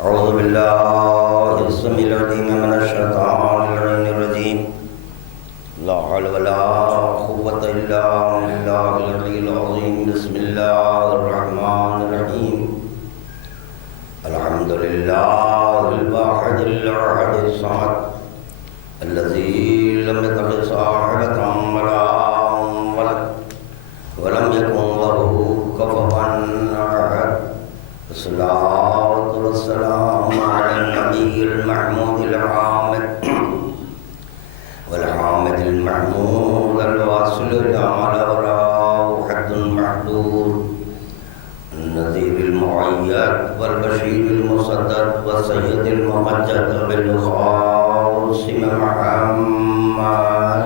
أعوذ بالله السميع العليم من الشيطان الرجيم. لا حول ولا قوة إلا بالله العلي العظيم. بسم الله الرحمن الرحيم. الحمد لله الواحد الأحد الصمد الذي لم يتخذ صاحبة ولا ولد ولم يكن له كفوا أحد. الصلاة والسلام على النبي المحمود الحامد والحامد المحمود الواصل الأعلى والروحة المحدود النذير المؤيد والبشير المصدق والسيد الممجد بالقاسم محمد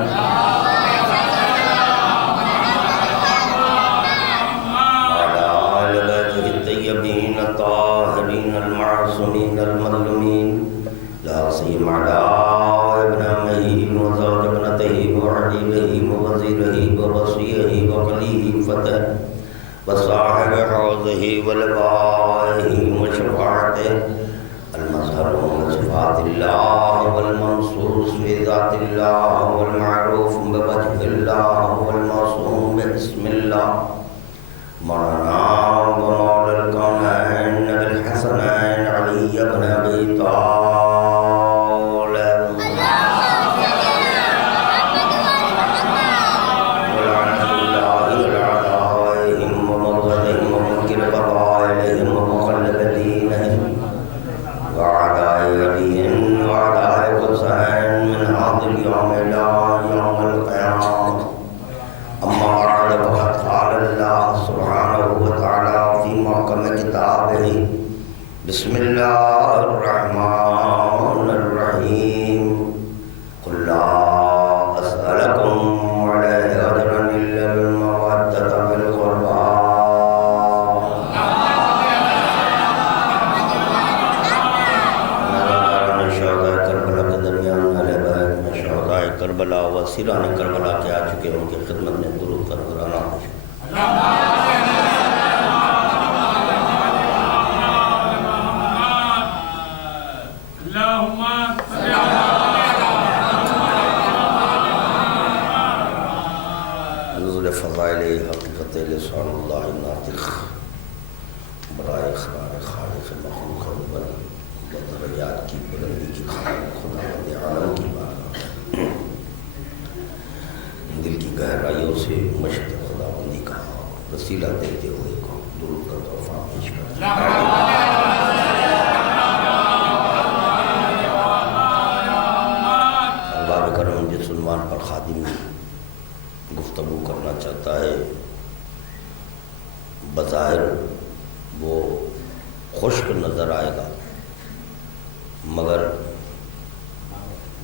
وعلى آل بيته الطيبين الطاهرين المعصومين المظلومين لا سيما على ابن عمه وزوج ابنته وحبيبه ووزيره ووصيه وخليله فتى وصاحب حوضه ولقائه وشفاعته المظهر من صفات الله والمنصوص في ذات الله والمعروف بوجه الله والموصوم باسم الله مولانا ومولى الكونين بالحسنين علي بن ابي طالب بسم الله الرحمن الرحيم. قل لا أسألكم عليه أجرا إلا المودة في القربى. شہدائے کربلا کے درمیان والے بیت میں شہدائے کربلا و اسیران کربلا کے آ چکے ان کی خدمت میں درود کر کرانا لسان اللہ ناطق برائے اخبار خالق مخلوق اول بدریات کی بلندی کی خالق خدا بند عالم کی بات دل کی گہرائیوں سے مشت خدا بندی کا وسیلہ دیتے ہوئے کو درود کا تحفہ پیش کر اللہ کرم جس عنوان پر خادم گفتگو کرنا چاہتا ہے بظاہر وہ خشک نظر آئے گا، مگر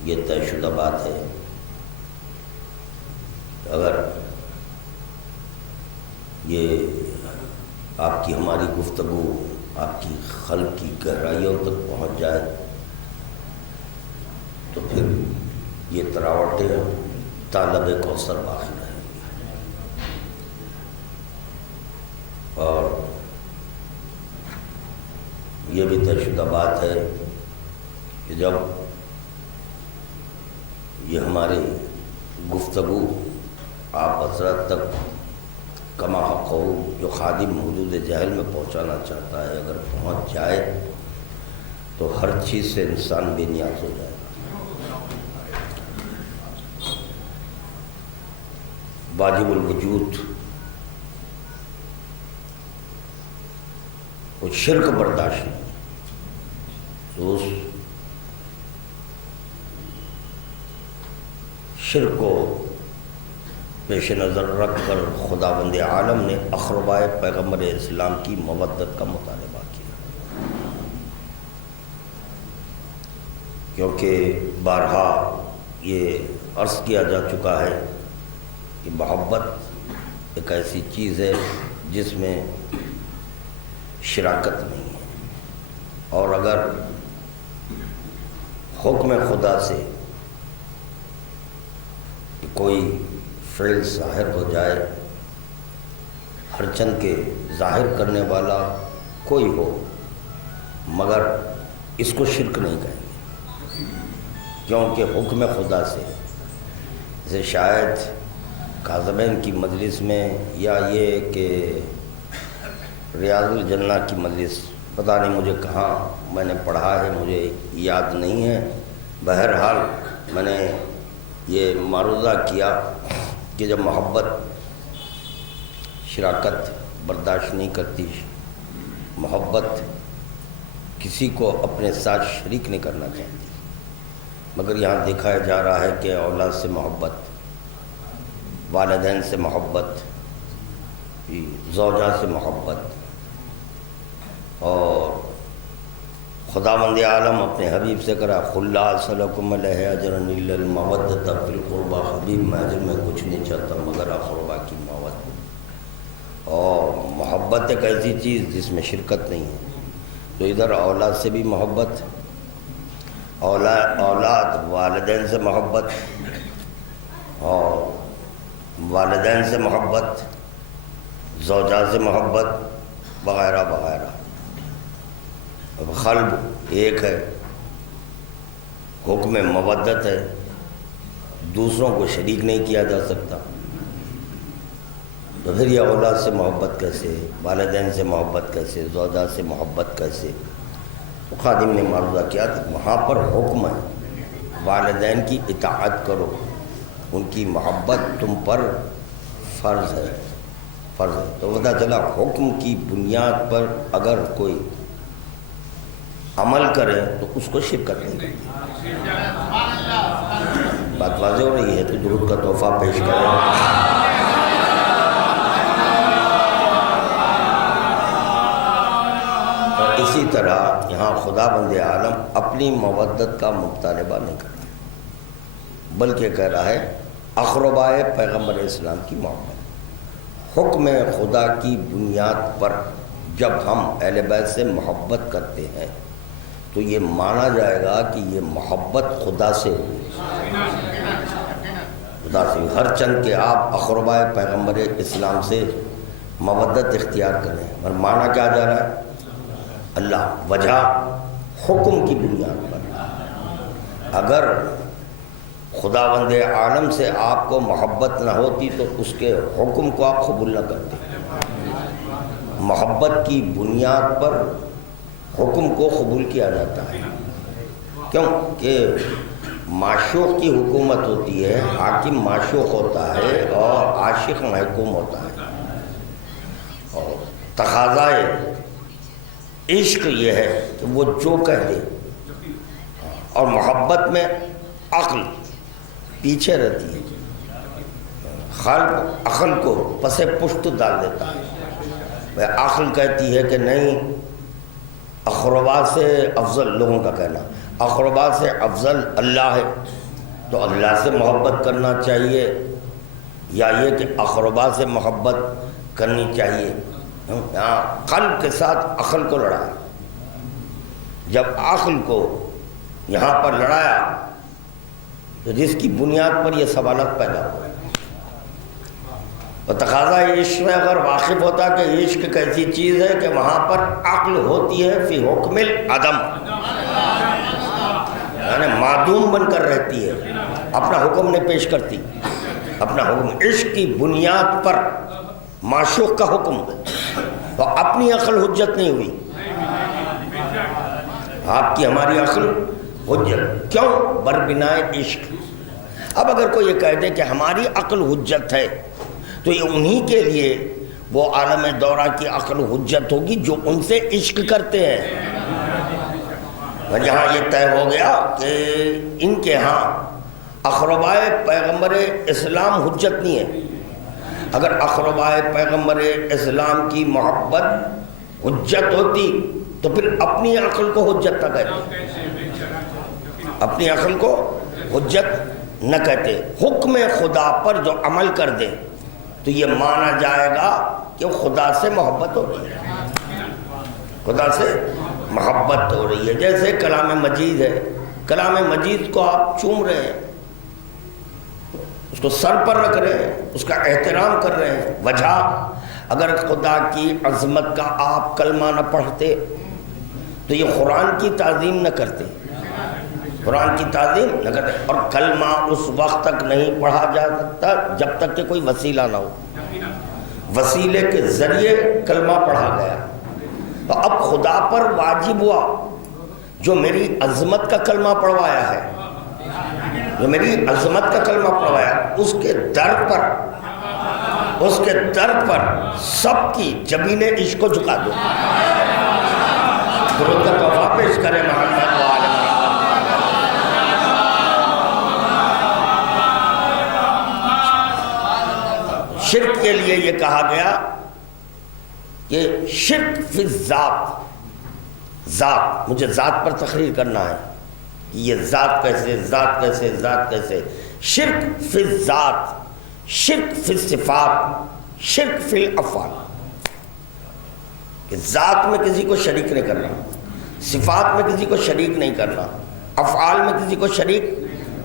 یہ طے شدہ بات ہے اگر یہ آپ کی ہماری گفتگو آپ کی قلب کی گہرائیوں تک پہنچ جائے تو پھر یہ تراوٹیں طالب کوثر باقی رہیں گی. اور یہ بھی طے شدہ بات ہے کہ جب یہ ہماری گفتگو آپ حضرات تک کما حق ہو جو خادم حدود جہل میں پہنچانا چاہتا ہے اگر پہنچ جائے تو ہر چیز سے انسان بے نیاز ہو جائے گا. واجب الوجود وہ شرک برداشت نہیں، اس شرک کو پیش نظر رکھ کر خدا بند عالم نے اقربائے پیغمبر اسلام کی مودت کا مطالبہ کیا، کیونکہ بارہا یہ عرض کیا جا چکا ہے کہ محبت ایک ایسی چیز ہے جس میں شراکت نہیں ہے، اور اگر حکم خدا سے کوئی فعل ظاہر ہو جائے ہر چند کے ظاہر کرنے والا کوئی ہو، مگر اس کو شرک نہیں کہیں گے، کیونکہ حکم خدا سے، جیسے شاید کاظمین کی مجلس میں یا یہ کہ ریاض الجنہ کی مجلس، پتہ نہیں مجھے کہاں میں نے پڑھا ہے، مجھے یاد نہیں ہے، بہرحال میں نے یہ معروضہ کیا کہ جب محبت شراکت برداشت نہیں کرتی، محبت کسی کو اپنے ساتھ شریک نہیں کرنا چاہتی، مگر یہاں دیکھا جا رہا ہے کہ اولاد سے محبت، والدین سے محبت، زوجہ سے محبت، اور خداوند عالم اپنے حبیب سے کرا قل لا اسألکم علیہ اجرا الا المودۃ فی القربى، حبیب میں اجر میں کچھ نہیں چاہتا مگر اقربا کی محبت، اور محبت ایک ایسی چیز جس میں شرکت نہیں ہے، تو ادھر اولاد سے بھی محبت، اولاد والدین سے محبت، اور والدین سے محبت، زوجہ سے محبت، وغیرہ وغیرہ۔ اب قلب ایک ہے، حکم مودت ہے، دوسروں کو شریک نہیں کیا جا سکتا، تو پھر یہ اولاد سے محبت کیسے، والدین سے محبت کیسے، زوجہ سے محبت کیسے؟ تو خادم نے معروضہ کیا کہ وہاں پر حکم ہے والدین کی اطاعت کرو، ان کی محبت تم پر فرض ہے، فرض ہے۔ تو پتہ چلا حکم کی بنیاد پر اگر کوئی عمل کرے تو اس کو شرکت نہیں کرتی۔ بات واضح ہو رہی ہے؟ تو درود کا تحفہ پیش کریں۔ اور اسی طرح یہاں خداوند عالم اپنی مودت کا مطالبہ نہیں کرتا، بلکہ کہہ رہا ہے اقربائے پیغمبر اسلام کی محبت۔ حکم خدا کی بنیاد پر جب ہم اہل بیت سے محبت کرتے ہیں تو یہ مانا جائے گا کہ یہ محبت خدا سے ہوئی، خدا سے۔ ہر چند کہ آپ اقربائے پیغمبر اسلام سے مودت اختیار کریں، اور مانا کیا جا رہا ہے؟ اللہ۔ وجہ حکم کی بنیاد پر، اگر خداوند عالم سے آپ کو محبت نہ ہوتی تو اس کے حکم کو آپ قبول نہ کرتے۔ محبت کی بنیاد پر حکم کو قبول کیا جاتا ہے، کیوں کہ معشوق کی حکومت ہوتی ہے، حاکم معشوق ہوتا ہے اور عاشق محکوم ہوتا ہے، اور تقاضائے عشق یہ ہے کہ وہ جو کہہ دے، اور محبت میں عقل پیچھے رہتی ہے، عقل کو پس پشت ڈال دیتا ہے۔ عقل کہتی ہے کہ نہیں، اقربا سے افضل، لوگوں کا کہنا اقربا سے افضل اللہ ہے تو اللہ سے محبت کرنا چاہیے، یا یہ کہ اقربا سے محبت کرنی چاہیے۔ یہاں قلب کے ساتھ عقل کو لڑایا، جب عقل کو یہاں پر لڑایا تو جس کی بنیاد پر یہ سوالات پیدا ہوئے، اور تقاضا عشق میں اگر واقف ہوتا کہ عشق ایک ایسی چیز ہے کہ وہاں پر عقل ہوتی ہے فی حکم العدم، یعنی معدوم بن کر رہتی ہے، اپنا حکم نہیں پیش کرتی، اپنا حکم عشق کی بنیاد پر معشوق کا حکم، تو اپنی عقل حجت نہیں ہوئی، آپ کی ہماری عقل حجت، کیوں؟ بربنائے عشق۔ اب اگر کوئی یہ کہہ دے کہ ہماری عقل حجت ہے تو یہ انہی کے لیے وہ عالم دورہ کی عقل حجت ہوگی جو ان سے عشق کرتے ہیں۔ جہاں یہ طے ہو گیا کہ ان کے ہاں اقربائے پیغمبر اسلام حجت نہیں ہے، اگر اقربائے پیغمبر اسلام کی محبت حجت ہوتی تو پھر اپنی عقل کو حجت نہ کہتے، اپنی عقل کو حجت نہ کہتے۔ حکم خدا پر جو عمل کر دے تو یہ مانا جائے گا کہ خدا سے محبت ہو رہی ہے، خدا سے محبت ہو رہی ہے۔ جیسے کلام مجید ہے، کلام مجید کو آپ چوم رہے ہیں، اس کو سر پر رکھ رہے ہیں، اس کا احترام کر رہے ہیں، وجہ اگر خدا کی عظمت کا آپ کلمہ نہ پڑھتے تو یہ قرآن کی تعظیم نہ کرتے، قرآن کی تعظیم نہ کرتے. اور کلمہ اس وقت تک نہیں پڑھا جا سکتا جب تک کہ کوئی وسیلہ نہ ہو. وسیلے کے ذریعے کلمہ پڑھا گیا. تو اب خدا پر واجب ہوا جو میری عظمت کا کلمہ پڑھوایا ہے، جو میری عظمت کا کلمہ پڑھوایا، اس کے در پر سب کی جبین عشق کو جھکا دو. درود کا تحفہ پیش کریں محمد و آل محمد. شرک کے لیے یہ کہا گیا کہ شرک فی الذات، ذات، مجھے ذات پر تقریر کرنا ہے کہ یہ ذات کیسے، ذات کیسے، ذات کیسے. شرک فی الذات، شرک فی الصفات، شرک فی الافعال. کہ ذات میں کسی کو شریک نہیں کرنا، صفات میں کسی کو شریک نہیں کرنا، افعال میں کسی کو شریک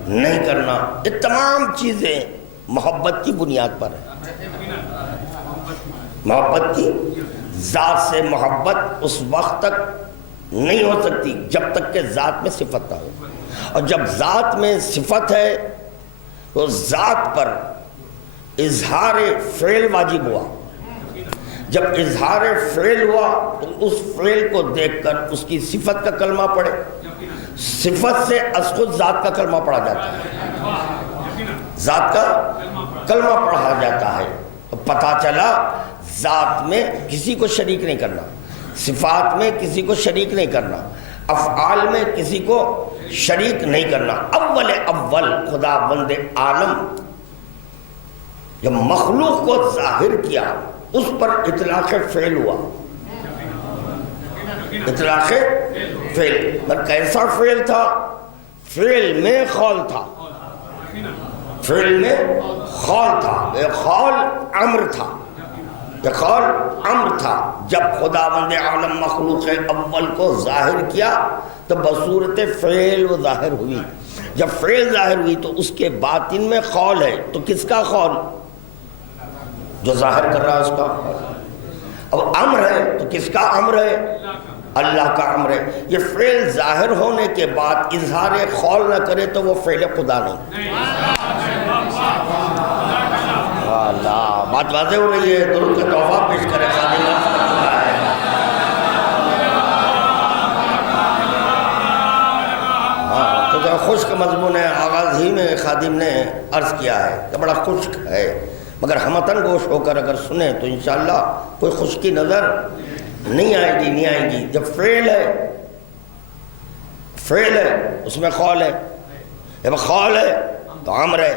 نہیں کرنا. یہ تمام چیزیں محبت کی بنیاد پر ہیں. محبت کی ذات سے محبت اس وقت تک نہیں ہو سکتی جب تک کہ ذات میں صفت نہ ہو. اور جب ذات میں صفت ہے تو ذات پر اظہار فعل واجب ہوا. جب اظہار فعل ہوا تو اس فعل کو دیکھ کر اس کی صفت کا کلمہ پڑھے. صفت سے از خود ذات کا کلمہ پڑھا جاتا ہے، ذات کا کلمہ پڑھا جاتا ہے. تو پتہ چلا ذات میں کسی کو شریک نہیں کرنا، صفات میں کسی کو شریک نہیں کرنا، افعال میں کسی کو شریک نہیں کرنا. اول خدا بند عالم جب مخلوق کو ظاہر کیا اس پر اطلاق فعل ہوا. اطلاق فعل پر کیسا فعل تھا؟ فعل میں خول تھا، فعل میں خول تھا. ایک خول امر تھا، ایک خول امر تھا. جب خداوند عالم مخلوق اول کو ظاہر کیا تو بصورت فعل وہ ظاہر ہوئی. جب فعل ظاہر ہوئی تو اس کے باطن میں خول ہے. تو کس کا خول؟ جو ظاہر کر رہا ہے اس کا. اب امر ہے تو کس کا امر ہے؟ اللہ کا امر ہے. یہ فعل ظاہر ہونے کے بعد اظہار خول نہ کرے تو وہ فعل خدا نہیں. اللہ، بات واضح ہو رہی ہے. درود کا تحفہ پیش کرے خادم ہے. ہاں تو ذرا خشک مضمون ہے. آغاز ہی میں خادم نے عرض کیا ہے کہ بڑا خشک ہے، مگر ہمتن گوش ہو کر اگر سنیں تو انشاءاللہ کوئی خشکی نظر نہیں آئے گی. جب فعل ہے اس میں خول ہے، جب خول ہے تو امر ہے.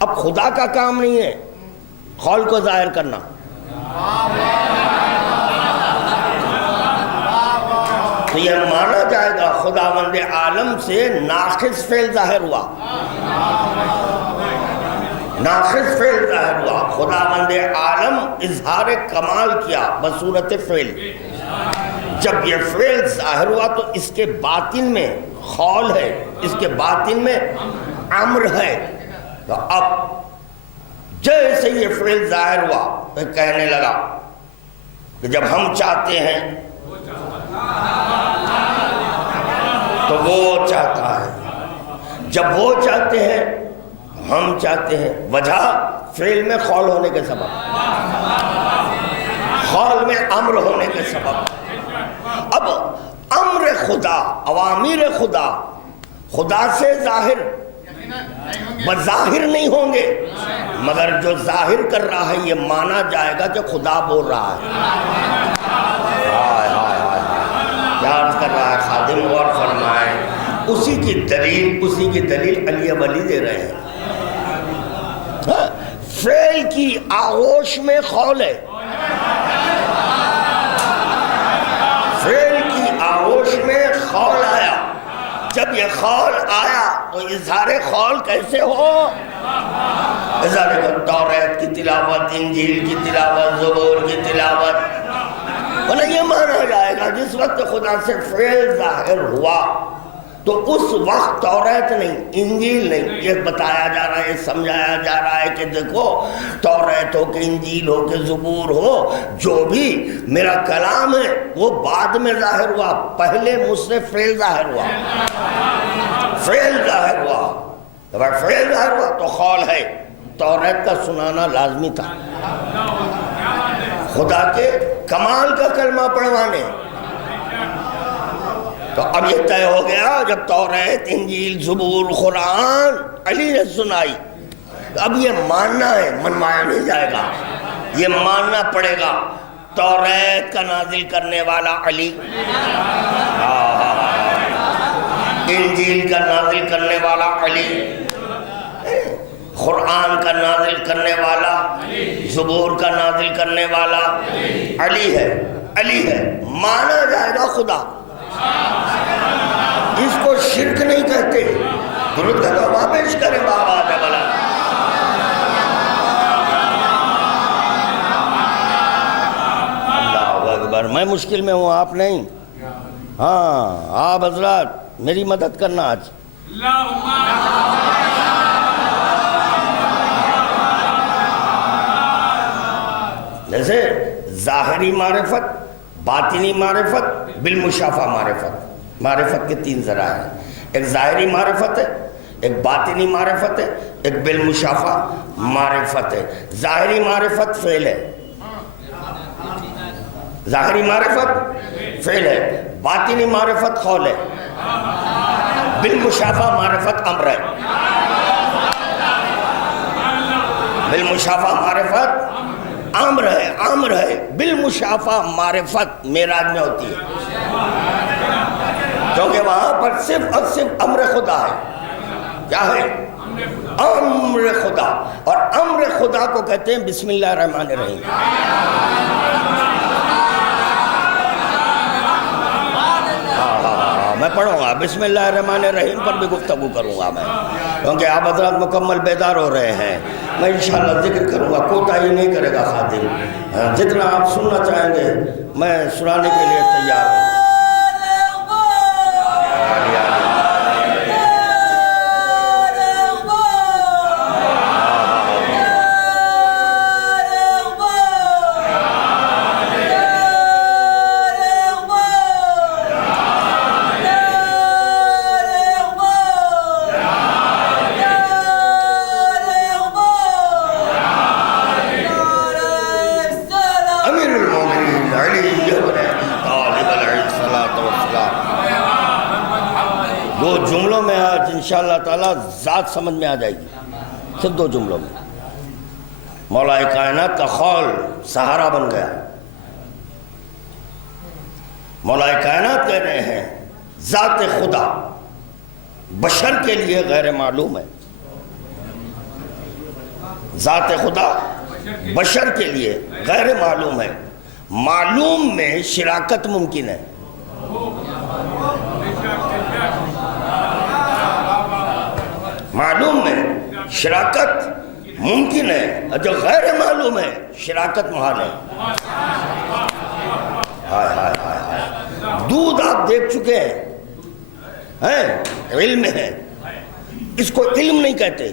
اب خدا کا کام نہیں ہے خول کو ظاہر کرنا. تو یہ مانا جائے گا خداوند عالم سے ناقص فعل ظاہر ہوا، ناقص فعل ظاہر ہوا. خداوند عالم اظہار کمال کیا بصورت فعل. جب یہ فعل ظاہر ہوا تو اس کے باطن میں خول ہے، اس کے باطن میں امر ہے. تو اب جیسے یہ فعل ظاہر ہوا تو کہنے لگا کہ جب ہم چاہتے ہیں تو وہ چاہتا ہے، جب وہ چاہتے ہیں ہم چاہتے ہیں. وجہ فعل میں خول ہونے کے سبب، خول میں امر ہونے کے سبب. اب امر خدا، اوامر خدا خدا سے ظاہر بظاہر نہیں ہوں گے، مگر جو ظاہر کر رہا ہے یہ مانا جائے گا کہ خدا بول رہا ہے. کیا عرض کر رہا ہے خادم؟ غور فرمائیں. اسی کی دلیل علی ولی دے رہے ہیں. فعل کی آغوش میں خول ہے، فعل کی آغوش میں خول آیا. جب یہ خول آیا تو اظہار خول کیسے ہو؟ اظہار توریت کی تلاوت، انجیل کی تلاوت، زبور کی تلاوت. یہ مانا جائے گا جس وقت خدا سے فعل ظاہر ہوا تو اس وقت توریت نہیں، انجیل نہیں، یہ بتایا جا رہا ہے، سمجھایا جا رہا ہے کہ دیکھو توریت ہو کہ انجیل ہو کہ زبور ہو، جو بھی میرا کلام ہے وہ بعد میں ظاہر ہوا، پہلے مجھ سے فعل ظاہر ہوا، فعل ظاہر ہوا، اگر فعل ظاہر ہوا تو قول ہے، توریت کا سنانا لازمی تھا، خدا کے کمال کا کلمہ پڑھوانے۔ تو اب یہ طے ہو گیا جب توریت، انجیل، زبور، قرآن علی نے سنائی، اب یہ ماننا ہے، منوایا نہیں جائے گا، یہ ماننا پڑے گا توریت کا نازل کرنے والا علی، انجیل کا نازل کرنے والا علی، قرآن کا نازل کرنے والا، زبور کا نازل کرنے والا علی ہے، علی ہے، مانا جائے گا خدا، اس کو شرک نہیں کہتے۔ درود کا توبہ پیش کریں بابا جبلا۔ اللہ اکبر، میں مشکل میں ہوں، آپ نہیں، ہاں آپ حضرات میری مدد کرنا آج۔ جیسے ظاہری معرفت، باطنی معرفت، بالمشافہ معرفت، معرفت کے تین ذرائع ہیں، ایک ظاہری معرفت ہے، ایک باطنی معرفت ہے، ایک بالمشافہ معرفت ہے۔ ظاہری معرفت فعل ہے، ظاہری معرفت فعل ہے، باطنی معرفت قول ہے، بالمشافہ معرفت امر ہے، بالمشافہ معرفت امر ہے، امر ہے، بالمشافہ معرفت معراج میں ہوتی ہے، کیونکہ وہاں پر صرف اور صرف امر خدا ہے۔ کیا ہے؟ امر خدا، اور امر خدا کو کہتے ہیں بسم اللہ الرحمن الرحیم۔ میں پڑھوں گا بسم اللہ الرحمن الرحیم پر بھی گفتگو کروں گا میں، کیونکہ آپ حضرات مکمل بیدار ہو رہے ہیں، میں انشاءاللہ ذکر کروں گا، کوتاہی نہیں کرے گا خادم، جتنا آپ سننا چاہیں گے میں سنانے کے لیے تیار ہوں۔ دو جملوں میں آج انشاءاللہ تعالی ذات سمجھ میں آ جائے گی، صرف دو جملوں میں۔ مولا کائنات کا قول سہارا بن گیا، مولا کائنات کہہ رہے ہیں ذات خدا بشر کے لیے غیر معلوم ہے، ذات خدا بشر کے لیے غیر معلوم ہے، معلوم میں شراکت ممکن ہے، معلوم میں شراکت ممکن ہے، جو غیر معلوم ہے شراکت محال ہے۔ ہائے ہائے ہائے ہائے، دودھ آپ دیکھ چکے ہیں، علم ہے، اس کو علم نہیں کہتے،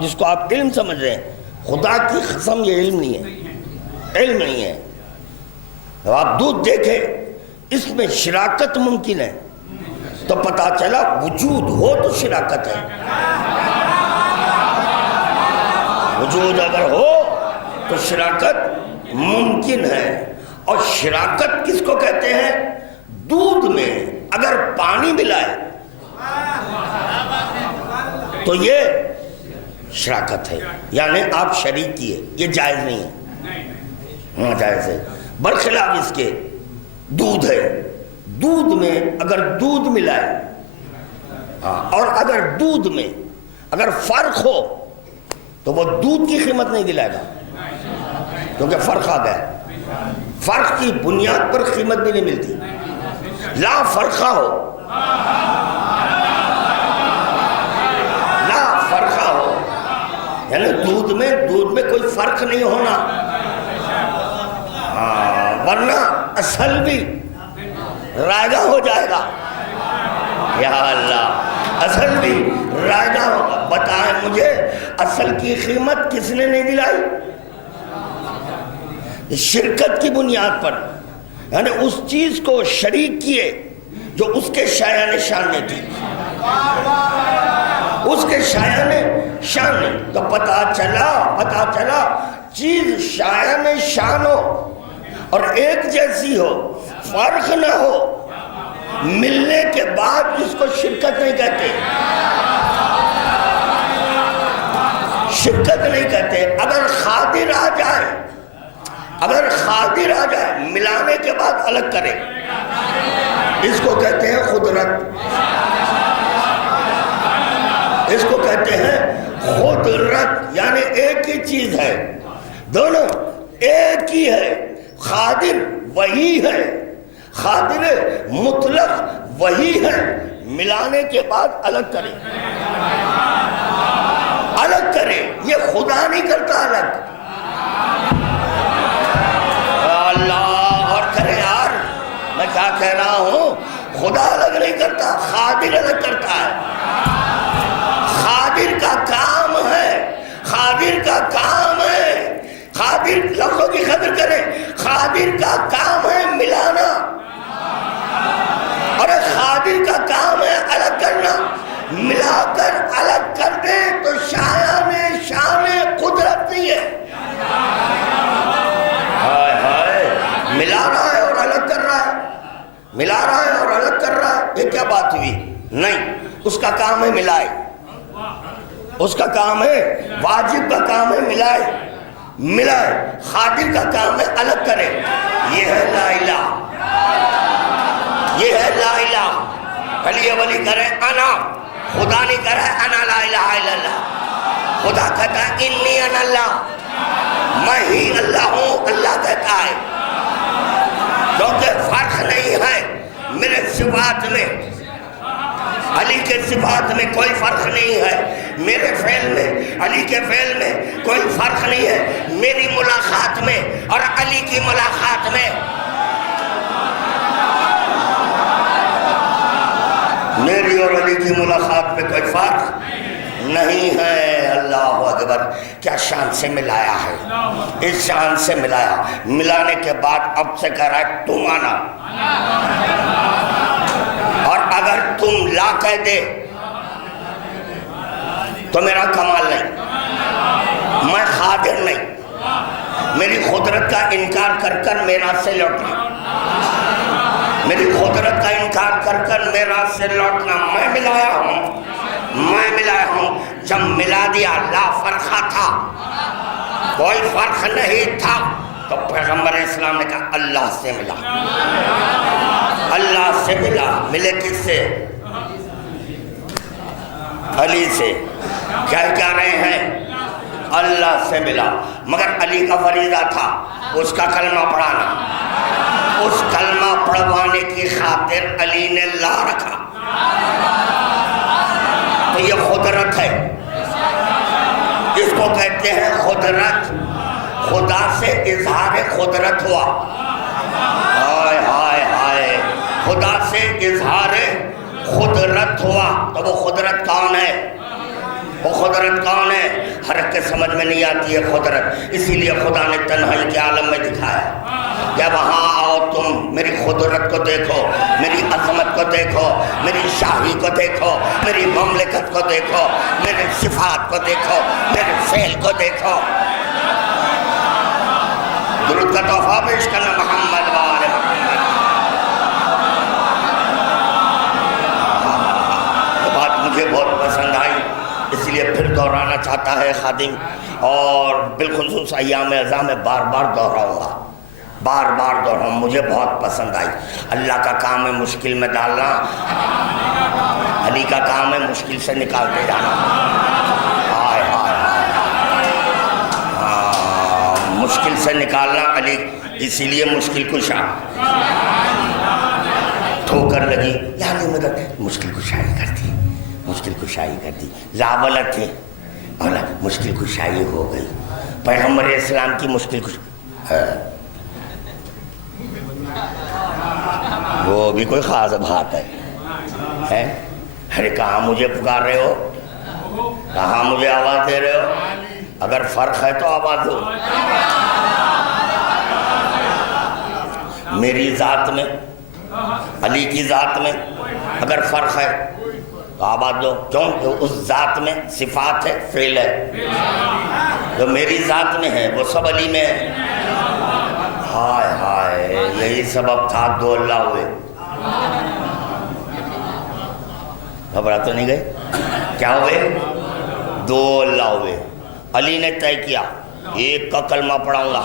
جس کو آپ علم سمجھ رہے ہیں، خدا کی قسم یہ علم نہیں ہے، علم نہیں ہے۔ جب آپ دودھ دیکھیں اس میں شراکت ممکن ہے تو پتا چلا وجود ہو تو شراکت ہے، وجود اگر ہو تو شراکت ممکن ہے۔ اور شراکت کس کو کہتے ہیں؟ دودھ میں اگر پانی ملائے تو یہ شراکت ہے، یعنی آپ شریک کیے، یہ جائز نہیں ہے، ناجائز ہے، برخلاف اس کے دودھ ہے، دودھ میں اگر دودھ ملائے اور اگر دودھ میں اگر فرق ہو تو وہ دودھ کی قیمت نہیں دلائے گا، کیونکہ فرق آ گیا، فرق کی بنیاد پر قیمت بھی نہیں ملتی، لا فرقہ ہو، لا فرقہ ہو، یعنی دودھ میں کوئی فرق نہیں ہونا، ورنہ اصل بھی رائگاں ہو جائے گا، یا اللہ اصل بھی رائگاں ہوگا. بتائیں مجھے اصل کی قیمت کس نے نہیں دلائی؟ شرکت کی بنیاد پر، یعنی اس چیز کو شریک کیے جو اس کے شایان شان نے کی، اس کے شایان شان نے. تو پتہ چلا چیز شایان شان ہو اور ایک جیسی ہو، فرق نہ ہو، ملنے کے بعد اس کو شرکت نہیں کہتے. شرکت نہیں کہتے. اگر خادر آ جائے ملانے کے بعد الگ کرے، اس کو کہتے ہیں قدرت. اس کو کہتے ہیں قدرت، یعنی ایک ہی چیز ہے، دونوں ایک ہی ہے. خادر وہی ہے، خادر مطلق وہی ہے، ملانے کے بعد الگ کرے. یہ خدا نہیں کرتا الگ. اللہ اور کرے یار، میں کیا کہہ رہا ہوں، خدا الگ نہیں کرتا، خادر الگ کرتا ہے. خادر کا کام ہے، خادر لفظوں کی قدر کریں، خادر کا کام ہے ملانا، اور خادر کا کام ہے الگ کرنا. ملا کر الگ کر دے تو شایان شان قدرت نہیں ہے. ملا رہا ہے اور الگ کر رہا ہے، ملا رہا ہے اور الگ کر رہا ہے، یہ کیا بات ہوئی؟ نہیں، اس کا کام ہے ملائے، اس کا کام ہے، واجب کا کام ہے ملائے. خادر کا کام ہے الگ کرے. یہ ہے لا الہ، یہ ہے لا الہ. ولی کرے انا، خدا نہیں کرے انا لا الہ الا اللہ. خدا کہتا ہے انی انا اللہ، میں ہی اللہ ہوں. اللہ کہتا ہے کیونکہ فرق نہیں ہے میرے صفات میں، علی کے صفات میں کوئی فرق نہیں ہے، میرے فعل میں علی کے فعل میں کوئی فرق نہیں ہے، میری ملاقات میں اور علی کی ملاقات میں. میری اور علی کی ملاقات میں کوئی فرق نہیں ہے. اللہ اکبر، کیا شان سے ملایا ہے، اس شان سے ملایا. ملانے کے بعد اب سے کہہ رہا ہے تم آنا، اور اگر تم لا کہہ دے تو میرا کمال نہیں، میں قادر نہیں. میری قدرت کا انکار کر کر میراث سے لوٹنا، میری قدرت کا انکار کر کر میراث سے لوٹنا. میں ملایا ہوں. جب ملا دیا لا فرقہ تھا، کوئی فرق نہیں تھا، تو پیغمبر اسلام نے کہا اللہ سے ملا، اللہ سے ملا. ملے کس سے؟ علی سے. کیا رہے ہیں؟ اللہ سے ملا. مگر علی کا فریضہ تھا اس کا کلمہ پڑھانا. اس کلمہ پڑھوانے کی خاطر علی نے لا رکھا. تو یہ قدرت ہے، اس کو کہتے ہیں قدرت. خدا سے اظہار قدرت ہوا. ہائے ہائے ہائے، خدا سے اظہار قدرت ہوا. تو وہ قدرت کون ہے؟ وہ قدرت کون ہے؟ ہر ایک کے سمجھ میں نہیں آتی ہے قدرت. اسی لیے خدا نے تنہائی کے عالم میں دکھایا کہ وہاں آؤ، تم میری قدرت کو دیکھو، میری عظمت کو دیکھو، میری شاہی کو دیکھو، میری مملکت کو دیکھو، میرے صفات کو دیکھو، میرے فعل کو دیکھو. درود کا تحفہ پیش کرنا محمد وآل محمد. یہ بات مجھے بہت پسند آئی، اس لیے پھر دہرانا چاہتا ہے خادم، اور بالخصوص ایام اعزاں میں بار بار دہراؤں گا، بار بار دہراؤں. مجھے بہت پسند آئی. اللہ کا کام ہے مشکل میں ڈالنا، علی کا کام ہے مشکل سے نکالتے جانا. ہائے ہائے ہائے، مشکل سے نکالنا علی، اسی لیے مشکل کشا. ٹھوکر لگی یعنی مدد، مشکل کشائی کر دی، مشکل کشائی کر دی. لاولت تھے، مشکل کشائی ہو گئی. پیغمبر اسلام کی مشکل کشائی، وہ بھی کوئی خاص بات ہے. ارے کہاں مجھے پکار رہے ہو، کہاں مجھے آواز دے رہے ہو؟ اگر فرق ہے تو آواز دو۔ میری ذات میں، علی کی ذات میں اگر فرق ہے تو آواز دو، کیوں؟ اس ذات میں صفات ہے، فعل ہے، جو میری ذات میں ہے وہ سب علی میں ہے۔ ہائے ہائے، یہی سبب تھا دو اللہ ہوئے۔ گھبرا تو نہیں گئے؟ کیا ہوئے؟ دو اللہ ہوئے۔ علی نے طے کیا ایک کا کلمہ پڑھاؤں گا،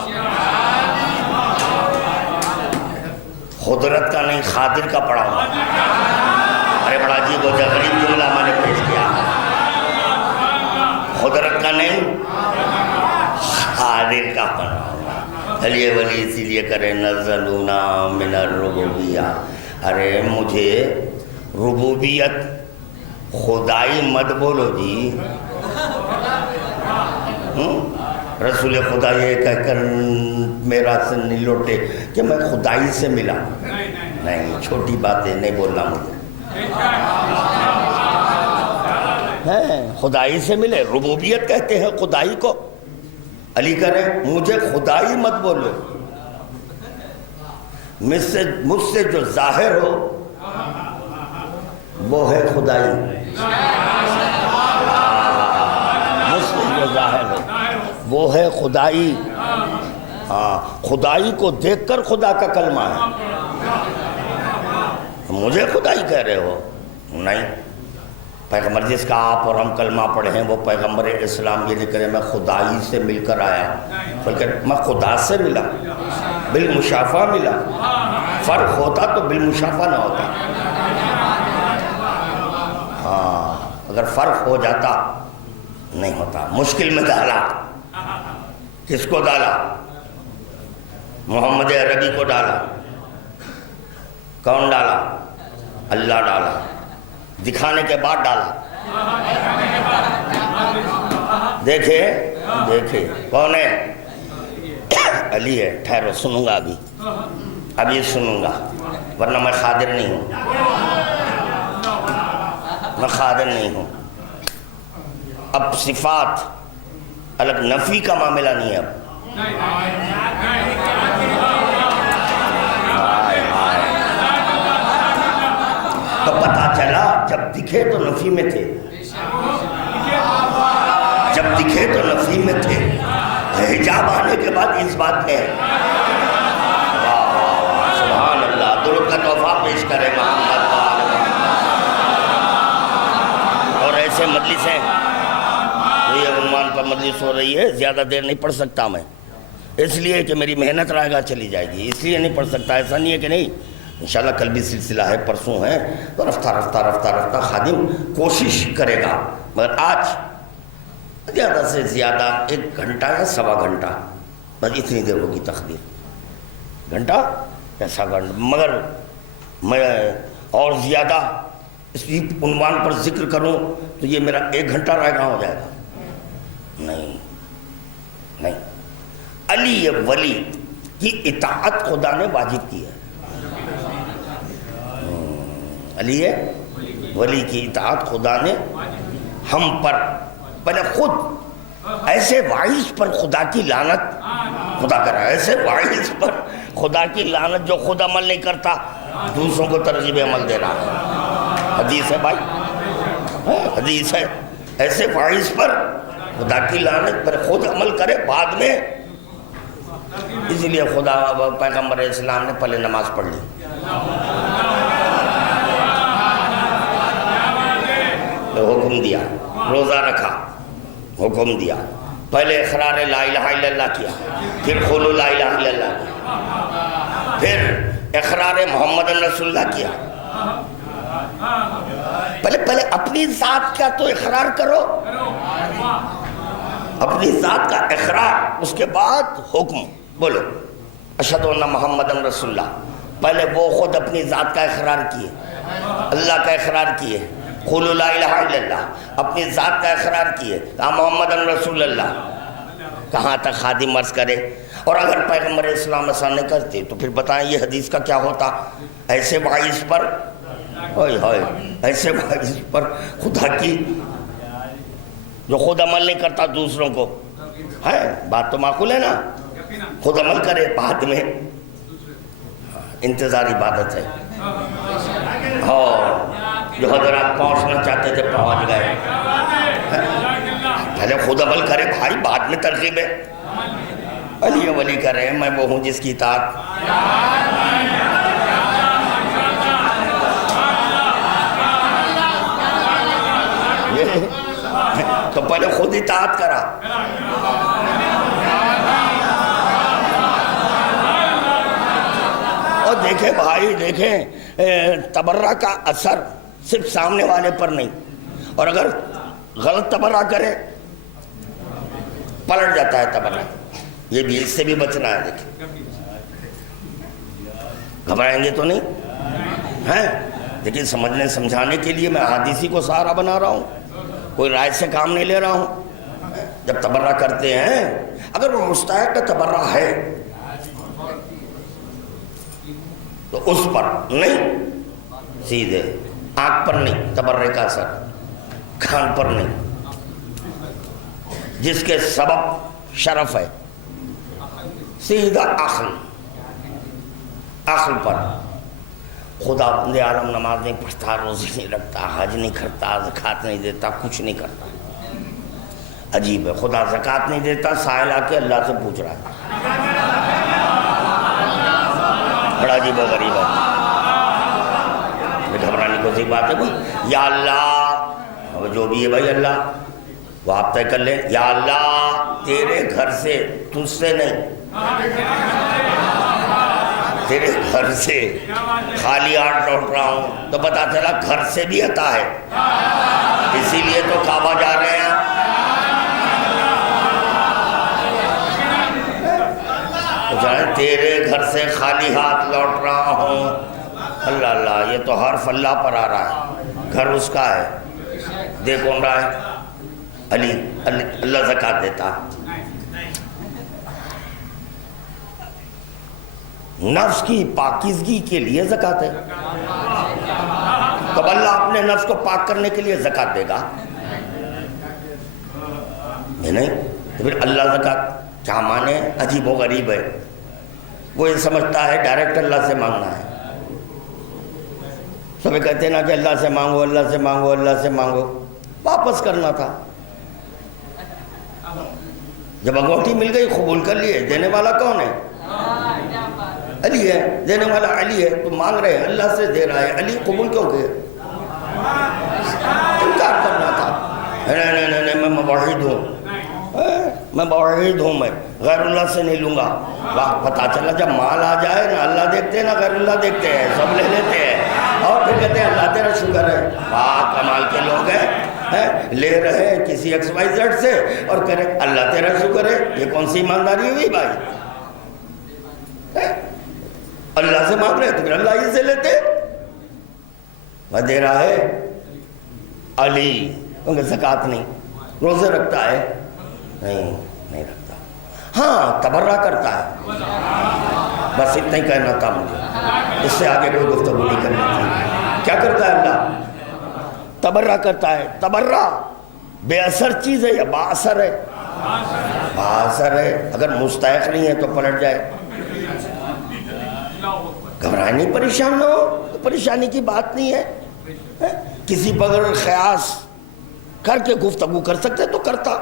قدرت کا نہیں، خادر کا پڑھاؤں گا۔ ارے بڑا عجیب و غریب جملہ میں نے پیش کیا، قدرت کا نہیں، خادر کا پڑھاؤں گا۔ علی ولی اسی لیے کرے نزلونا من الربوبیہ۔ ارے مجھے ربوبیت خدائی مت بولو جی، رسول خدا یہ کہہ کر میرا سے نہیں لوٹے کہ میں خدائی سے ملا، نہیں، چھوٹی باتیں نہیں بولنا مجھے، خدائی سے ملے، ربوبیت کہتے ہیں خدائی کو۔ علی کہہ رہے مجھے خدائی مت بولو، مجھ سے جو ظاہر ہو وہ ہے خدائی، مجھ سے جو ظاہر ہو وہ ہے خدائی۔ ہاں، خدائی کو دیکھ کر خدا کا کلمہ ہے۔ مجھے خدائی کہہ رہے ہو؟ نہیں، پیغمبر جس کا آپ اور ہم کلمہ پڑھے ہیں وہ پیغمبر اسلام یہ نہیں کرے میں خدائی سے مل کر آیا، بلکہ میں خدا سے ملا، بالمشافہ ملا۔ فرق ہوتا تو بالمشافہ نہ ہوتا۔ ہاں، اگر فرق ہو جاتا نہیں ہوتا۔ مشکل میں ڈالا، کس کو ڈالا؟ محمد عربی کو ڈالا۔ کون ڈالا؟ اللہ ڈالا، دکھانے کے بعد ڈالا۔ دیکھے دیکھے کون ہے؟ علی ہے۔ ٹھہرو، سنوں گا ابھی سنوں گا، ورنہ میں خادر نہیں ہوں، میں خادر نہیں ہوں۔ اب صفات الگ، نفی کا معاملہ نہیں ہے۔ اب تو پتا چلا جب دکھے تو نفی میں تھے، جب دکھے تو نفی میں تھے، حجاب آنے کے بعد اس بات میں ہے۔ سبحان اللہ، درود کا تحفہ پیش کرے محمد اور ایسے مجلسیں، یہ عنوان پر مجلس ہو رہی ہے، زیادہ دیر نہیں پڑھ سکتا میں، اس لیے کہ میری محنت رائے گاہ چلی جائے گی، اس لیے نہیں پڑھ سکتا۔ ایسا نہیں ہے کہ نہیں، انشاءاللہ کل بھی سلسلہ ہے، پرسوں ہے، تو رفتہ رفتہ رفتہ رفتہ خادم کوشش کرے گا، مگر آج زیادہ سے زیادہ 1 گھنٹہ یا سوا گھنٹہ، بس اتنی دیر ہوگی تقریر، گھنٹہ یا سوا گھنٹہ، مگر میں اور زیادہ اس عنوان پر ذکر کروں تو یہ میرا 1 گھنٹہ رائے گاہ ہو جائے گا۔ نہیں نہیں، علی ولی کی اطاعت خدا نے واجب کی ہے۔ علی ولی کی اطاعت خدا نے ہم پر، پہلے خود ایسے واعظ پر خدا کی لعنت، خدا کر رہا ہے ایسے واعظ پر خدا کی لعنت جو خود عمل نہیں کرتا، دوسروں کو ترغیب عمل دے رہا ہے۔ حدیث ہے بھائی، حدیث ہے، ایسے واعظ پر خدا کی لعنت، پر خود عمل کرے بعد میں۔ اسی لیے خدا پیغمبر اسلام نے پہلے نماز پڑھ لی، حکم دیا، روزہ رکھا، حکم دیا، پہلے اقرار لا الہ الا اللہ کیا، پھر قولوا لا الہ الا اللہ کیا، پھر اقرار محمد رسول اللہ کیا۔ پہلے اپنی ذات کا تو اقرار کرو، اپنی ذات کا اقرار، اس کے بعد حکم بولو اشہد ان محمد رسول اللہ۔ پہلے وہ خود اپنی ذات کا اقرار کیے، اللہ کا اقرار کیے، قولوا لا الہ الا اللہ، اپنی ذات کا اقرار کیے، کہا محمد رسول اللہ۔ کہاں تک خادم عرض کرے، اور اگر پیغمبر اسلام ایسا نہیں کرتے تو پھر بتائیں یہ حدیث کا کیا ہوتا؟ ایسے واعظ پر ہائے ہائے، ایسے اس پر خدا کی جو خود عمل نہیں کرتا دوسروں کو ہے، بات تو معقول ہے نا، خود عمل کرے بعد میں انتظار عبادت ہے۔ اور جو حضرات پہنچنا چاہتے تھے پہنچ گئے، پہلے خود عمل کرے بھائی، بعد میں ترغیب ہے۔ علی ولی کرے، میں وہ ہوں جس کی اطاعت تو پہلے خود اطاعت کرا۔ اور دیکھیں بھائی، دیکھیں تبرہ کا اثر صرف سامنے والے پر نہیں، اور اگر غلط تبرہ کرے پلٹ جاتا ہے تبرہ، یہ بھی اس سے بھی بچنا ہے۔ دیکھیں گھبرائیں گے تو نہیں ہیں، لیکن سمجھنے سمجھانے کے لیے میں احادیثی کو سہارا بنا رہا ہوں، کوئی رائے سے کام نہیں لے رہا ہوں۔ جب تبرہ کرتے ہیں، اگر وہ مستحق کا تبرہ ہے تو اس پر نہیں، سیدھے آنکھ پر نہیں، تبرے کا اثر کھان پر نہیں، جس کے سبب شرف ہے، سیدھا عقل پر۔ خدا بندے عالم نماز نہیں پڑھتا، روزی نہیں رکھتا، حج نہیں کرتا، زکوٰۃ نہیں دیتا، کچھ نہیں کرتا، عجیب ہے، خدا زکوٰۃ نہیں دیتا، سائل آ کے اللہ سے پوچھ رہا ہے، بڑا عجیب و غریب ہے۔ گھبرانے کو سی بات ہے کوئی، یا اللہ، جو بھی ہے بھائی اللہ، وہ آپ طے کر لیں، یا اللہ تیرے گھر سے، تجھ سے نہیں، تیرے گھر سے خالی ہاتھ لوٹ رہا ہوں، تو پتا چلا گھر سے بھی عطا ہے، اسی لیے تو کعبہ جا رہے ہیں۔ تو جانے تیرے گھر سے خالی ہاتھ لوٹ رہا ہوں، اللہ اللہ، یہ تو حرف اللہ پر آ رہا ہے، گھر اس کا ہے، دے کون رہا ہے؟ علی، اللہ زکوٰۃ دیتا۔ نفس کی پاکیزگی کے لیے زکوٰۃ ہے، تب اللہ اپنے نفس کو پاک کرنے کے لیے زکوٰۃ دے گا، نہیں تو پھر اللہ زکوٰۃ کیا مانے؟ عجیب و غریب ہے۔ وہ یہ سمجھتا ہے ڈائریکٹ اللہ سے مانگنا ہے، سب کہتے ہیں نا کہ اللہ سے مانگو، اللہ سے مانگو، اللہ سے مانگو، واپس کرنا تھا۔ جب انگوٹھی مل گئی قبول کر لیے، دینے والا کون ہے؟ علی ہے، دینے والا علی ہے، تو مانگ رہے ہیں اللہ سے، دے رہا ہے علی، قبول کیوں کیا؟ انکار کرنا تھا، نہیں نہیں نہیں، میں موحد ہوں، میں موحد ہوں، میں غیر اللہ سے نہیں لوں گا۔ واہ، پتہ چلا جب مال آ جائے نہ اللہ دیکھتے ہیں نہ غیر اللہ دیکھتے ہیں، سب لے لیتے ہیں، اور پھر کہتے ہیں اللہ تیرا شکر ہے۔ واہ کمال کے لوگ ہیں، لے رہے ہیں کسی ایکس وائی زیڈ سے اور کہہ رہے اللہ تیرا شکر ہے، یہ کون سی ایمانداری ہوئی بھائی؟ اللہ سے مانگ رہے تو پھر اللہ ہی سے لیتے۔ وہ دے رہا ہے علی، ان کا زکوٰۃ نہیں، روزے رکھتا ہے نہیں رکھتا، ہاں تبرہ کرتا ہے، بس اتنا ہی کہنا تھا مجھے، اس سے آگے کوئی گفتگو نہیں کرنی تھی۔ کیا کرتا ہے اللہ؟ تبرہ کرتا ہے۔ تبرہ بے اثر چیز ہے یا با اثر ہے؟ با اثر ہے، اگر مستحق نہیں ہے تو پلٹ جائے، گھبرائے نہیں، پریشان نہ ہو، پریشانی کی بات نہیں ہے۔ کسی پر اگر خیاس کر کے گفتگو کر سکتے تو کرتا،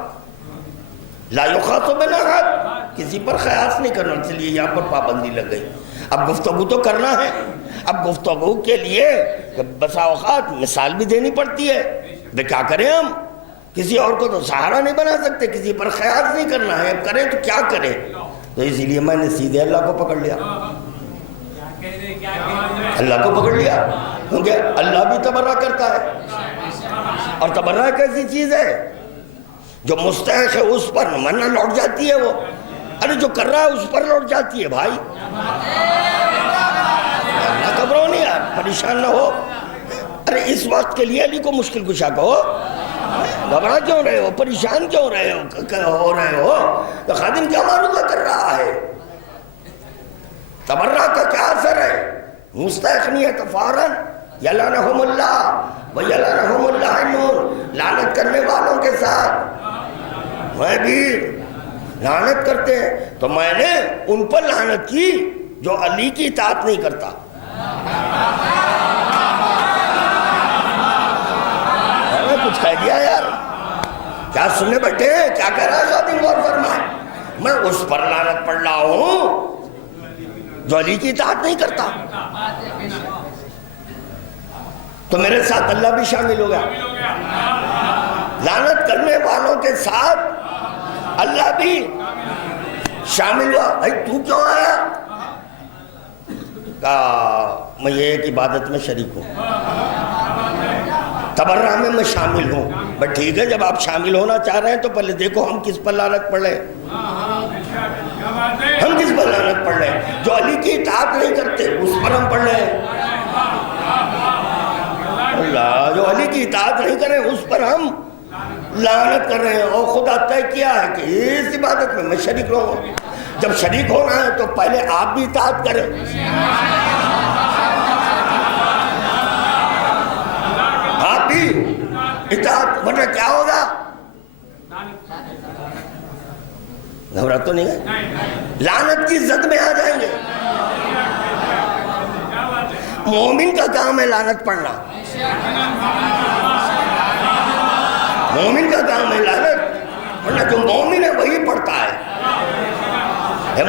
لا یخاطب بلا حد، کسی پر خیاس نہیں کرنا، اس لیے یہاں پر پابندی لگ گئی۔ اب گفتگو تو کرنا ہے، اب گفتگو کے لیے بسا اوقات مثال بھی دینی پڑتی ہے، تو کیا کریں ہم؟ کسی اور کو تو سہارا نہیں بنا سکتے، کسی پر خیاس نہیں کرنا ہے، اب کریں تو کیا کریں؟ تو اسی لیے میں نے سیدھے اللہ کو پکڑ لیا، اللہ کو پکڑ لیا، کیونکہ اللہ بھی تبرہ کرتا ہے، اور تبرہ ایک ایسی چیز ہے جو مستحق ہے اس پر نہ لوٹ جاتی ہے، وہ ارے جو کر رہا ہے اس پر لوٹ جاتی ہے بھائی۔ نہ گھبراؤ، نہیں یار، پریشان نہ ہو، ارے اس وقت کے لیے علی کو مشکل کشا کہو، گھبرا کیوں رہے ہو، پریشان کیوں رہے ہو؟ تو خادم کیا معروضہ کر رہا ہے؟ تبرہ کا کیا اثر ہے؟ مستحق نہیں ہے تو فوراً یلعنہم اللہ ویلعنہم اللعنون، لعنت کرنے والوں کے ساتھ میں بھی لعنت کرتے ہیں. تو میں نے ان پر لعنت کی جو علی کی اطاعت نہیں کرتا. میں نے کچھ کہہ دیا یار، کیا سننے بیٹھے ہیں؟ کیا کہہ رہا ہے خادم؟ غور فرمائے. میں اس پر لعنت پڑھ رہا ہوں جو علی کی اطاعت نہیں کرتا. تو میرے ساتھ اللہ بھی شامل ہو گیا. لعنت کرنے والوں کے ساتھ اللہ بھی شامل ہوا. بھائی تو کیوں آیا؟ کہا میں یہ ایک عبادت میں شریک ہوں، تبرع میں میں شامل ہوں. بٹ ٹھیک ہے، جب آپ شامل ہونا چاہ رہے ہیں تو پہلے دیکھو ہم کس پر لعنت پڑھ رہے ہیں. ہم کس پر لعنت پڑھ رہے ہیں؟ جو علی کی اطاعت نہیں کرتے اس پر ہم پڑھ رہے ہیں. اللہ، جو علی کی اطاعت نہیں کرے اس پر ہم لعنت کر رہے ہیں. اور خدا طے کیا ہے کہ اس عبادت میں شریک رہوں. جب شریک ہونا ہے تو پہلے آپ بھی اطاعت کریں. آپ بھی اطاعت، ورنہ کیا ہوگا؟ گھبرات تو نہیں ہے؟ لعنت کی زد میں آ جائیں گے. مومن کا کام ہے لعنت پڑھنا. مومن کا کام ہے لعنت پڑھنا. جو مومن ہے وہی پڑھتا ہے.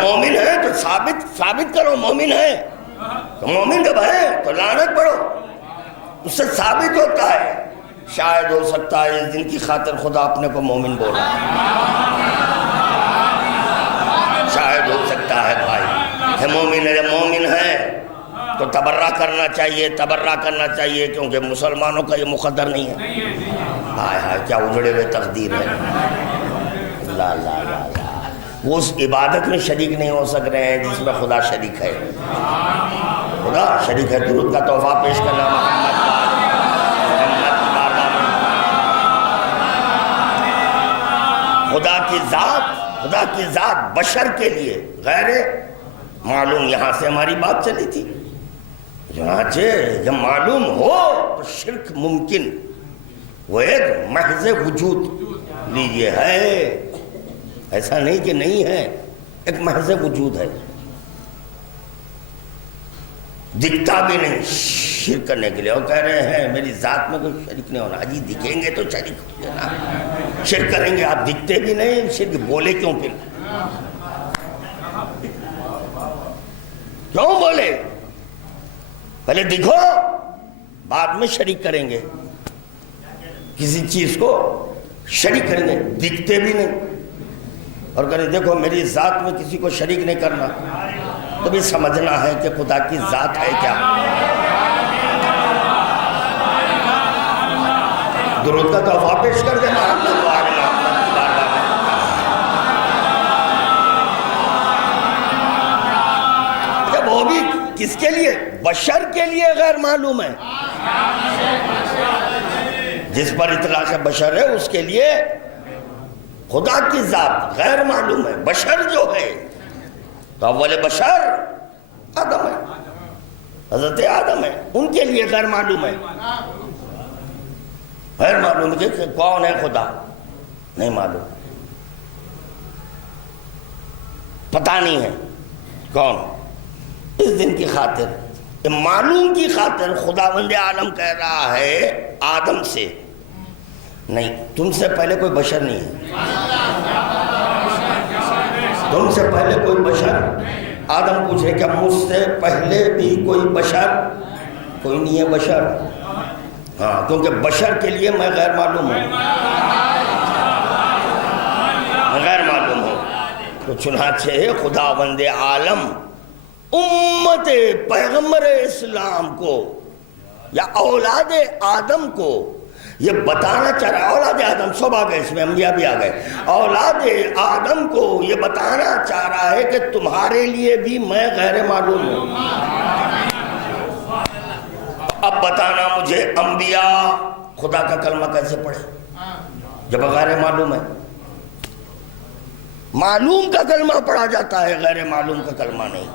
مومن ہے تو ثابت کرو مومن ہے. تو مومن جب ہے تو لعنت پڑھو. اس سے ثابت ہوتا ہے. شاید ہو سکتا ہے اس دن کی خاطر خدا اپنے کو مومن بولا. شاید ہو سکتا ہے بھائی. مومن ہے تو تبرع کرنا چاہیے، تبرع کرنا چاہیے، کیونکہ مسلمانوں کا یہ مقدر نہیں ہے. ہائے ہائے کیا اجڑے ہوئے تقدیر ہے. لا لا لا لا، وہ اس عبادت میں شریک نہیں ہو سک رہے ہیں جس میں خدا شریک ہے. خدا شریک ہے. درود کا تحفہ پیش کرنا. خدا کی ذات بشر کے لیے غیر معلوم. یہاں سے ہماری بات چلی تھی. چنانچہ جب معلوم ہو تو شرک ممکن. وہ ایک محض وجود لیجئے ہے، ایسا نہیں کہ نہیں ہے، ایک محض وجود ہے. دکھتا بھی نہیں شرک کرنے کے لیے. اور کہہ رہے ہیں میری ذات میں کوئی شریک نہیں ہونا. جی دکھیں گے تو شریک ہو جانا. شرک کریں گے، آپ دکھتے بھی نہیں، شرک بولے کیوں پھر؟ کیوں بولے؟ پہلے دکھو، بعد میں شریک کریں گے. کسی چیز کو شریک کریں گے، دکھتے بھی نہیں اور کریں دیکھو میری ذات میں کسی کو شریک نہیں کرنا، تو بھی سمجھنا ہے کہ خدا کی ذات ہے کیا. درود کا تحفہ پیش کر دینا. جب وہ بھی کس کے لیے؟ بشر کے لیے غیر معلوم ہے. جس پر اطلاق بشر ہے اس کے لیے خدا کی ذات غیر معلوم ہے. بشر جو ہے تو اول بشر آدم ہے، حضرت آدم ہے، ان کے لیے غیر معلوم ہے. غیر معلوم کہ کون ہے خدا، نہیں معلوم، پتہ نہیں ہے کون. اس دن کی خاطر، معلوم کی خاطر خداوند عالم کہہ رہا ہے آدم سے، نہیں تم سے پہلے کوئی بشر نہیں ہے. تم سے پہلے کوئی بشر. آدم پوچھے کہ مجھ سے پہلے بھی کوئی بشر؟ کوئی نہیں ہے بشر. ہاں، کیونکہ بشر کے لیے میں غیر معلوم ہوں، غیر معلوم ہوں. تو چنانچہ خداوند عالم امت پیغمبر اسلام کو یا اولاد آدم کو یہ بتانا چاہ رہا ہے. اولاد آدم سب آ گئے، اس میں انبیاء بھی آ گئے. اولاد آدم کو یہ بتانا چاہ رہا ہے کہ تمہارے لیے بھی میں غیر معلوم ہوں. اب بتانا مجھے انبیاء خدا کا کلمہ کیسے پڑھے جب غیر معلوم ہے؟ معلوم کا کلمہ پڑھا جاتا ہے، غیر معلوم کا کلمہ نہیں.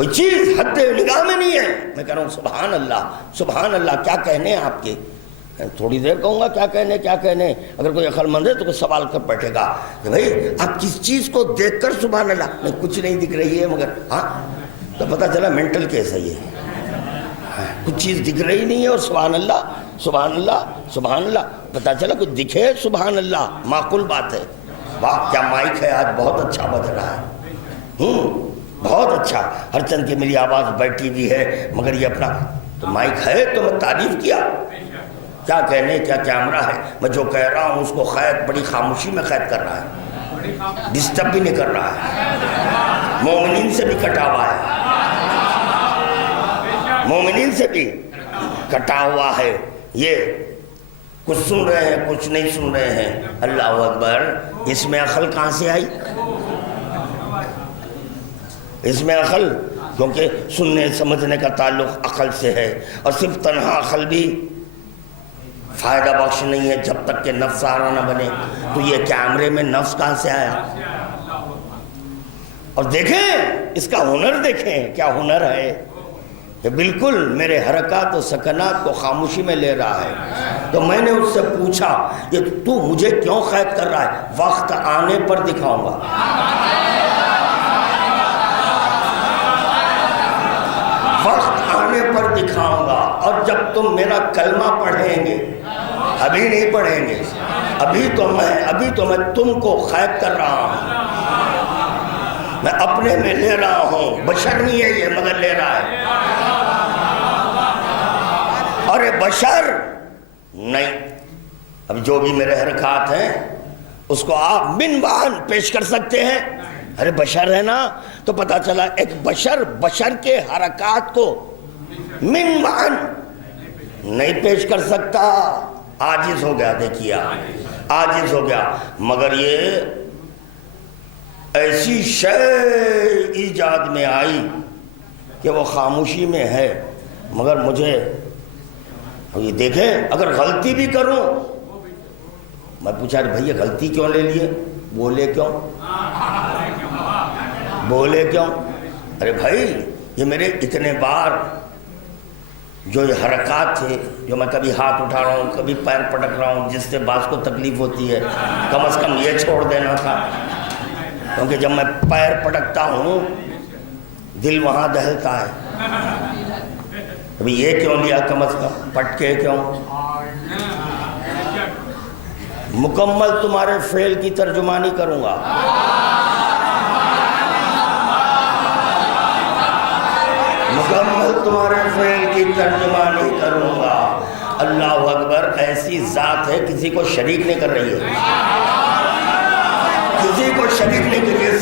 کوئی چیز حد نگاہ میں نہیں ہے. میں کہہ رہا ہوں سبحان اللہ سبحان اللہ. کیا کہنے ہیں آپ کے؟ تھوڑی دیر کہوں گا کیا کہنے. اگر کوئی عقل مند ہے تو کوئی سوال کر بیٹھے گا کہ بھائی آپ کس چیز کو دیکھ کر سبحان اللہ. نہیں کچھ نہیں دکھ رہی ہے مگر ہاں تو پتہ چلا مینٹل کیس ہے یہ. کچھ چیز دکھ رہی نہیں ہے اور سبحان اللہ سبحان اللہ سبحان اللہ. پتہ چلا کچھ دکھے سبحان اللہ معقول بات ہے. واہ کیا مائک ہے آج, بہت اچھا بج رہا ہے. بہت اچھا. ہر چند کی میری آواز بیٹھی ہوئی ہے مگر یہ اپنا تو مائک ہے تو میں تعریف کیا. کیا کہنے کیا کیمرہ ہے. میں جو کہہ رہا ہوں اس کو قید بڑی خاموشی میں قید کر رہا ہے, ڈسٹرب بھی نہیں کر رہا ہے. مومنین سے بھی کٹا ہوا ہے, مومنین سے بھی کٹا ہوا ہے. یہ کچھ سن رہے ہیں کچھ نہیں سن رہے ہیں. اللہ اکبر. اس میں عقل کہاں سے آئی؟ اس میں عقل کیونکہ سننے سمجھنے کا تعلق عقل سے ہے, اور صرف تنہا عقل بھی فائدہ بخش نہیں ہے جب تک کہ نفس آرا نہ بنے. تو یہ کیمرے میں نفس کہاں سے آیا؟ اور دیکھیں اس کا ہنر, دیکھیں کیا ہنر ہے. کہ بالکل میرے حرکات و سکنات کو خاموشی میں لے رہا ہے. تو میں نے اس سے پوچھا یہ تو مجھے کیوں قید کر رہا ہے؟ وقت آنے پر دکھاؤں گا. وقت آنے پر دکھاؤں گا. اور جب تم میرا کلمہ پڑھیں گے, ابھی نہیں پڑھیں گے, ابھی تو میں تم کو قید کر رہا ہوں. میں اپنے میں لے رہا ہوں. بشر نہیں ہے یہ مگر لے رہا ہے. ارے بشر نہیں. اب جو بھی میرے حرکات ہیں اس کو آپ من وعن پیش کر سکتے ہیں. ارے بشر ہے نا, تو پتا چلا ایک بشر کے حرکات کو من وعن نہیں پیش کر سکتا. عاجز ہو گیا. دیکھیے عاجز ہو گیا. مگر یہ ایسی شے ایجاد میں آئی کہ وہ خاموشی میں ہے. مگر مجھے یہ دیکھیں اگر غلطی بھی کروں, میں پوچھا ارے بھئی غلطی کیوں لے لیے؟ بولے کیوں؟ ارے بھائی یہ میرے اتنے بار جو یہ حرکات تھے, جو میں کبھی ہاتھ اٹھا رہا ہوں کبھی پیر پٹک رہا ہوں, جس سے بعض کو تکلیف ہوتی ہے, کم از کم یہ چھوڑ دینا تھا. کیونکہ جب میں پیر پٹکتا ہوں دل وہاں دہلتا ہے. ابھی یہ کیوں لیا کم از کم, پٹکے کیوں؟ مکمل تمہارے فعل کی ترجمانی کروں گا. مکمل تمہارے فعل کی ترجمانی کروں گا. اللہ اکبر. ایسی ذات ہے کسی کو شریک نہیں کر رہی ہے, کسی کو شریک نہیں کر رہی ہے,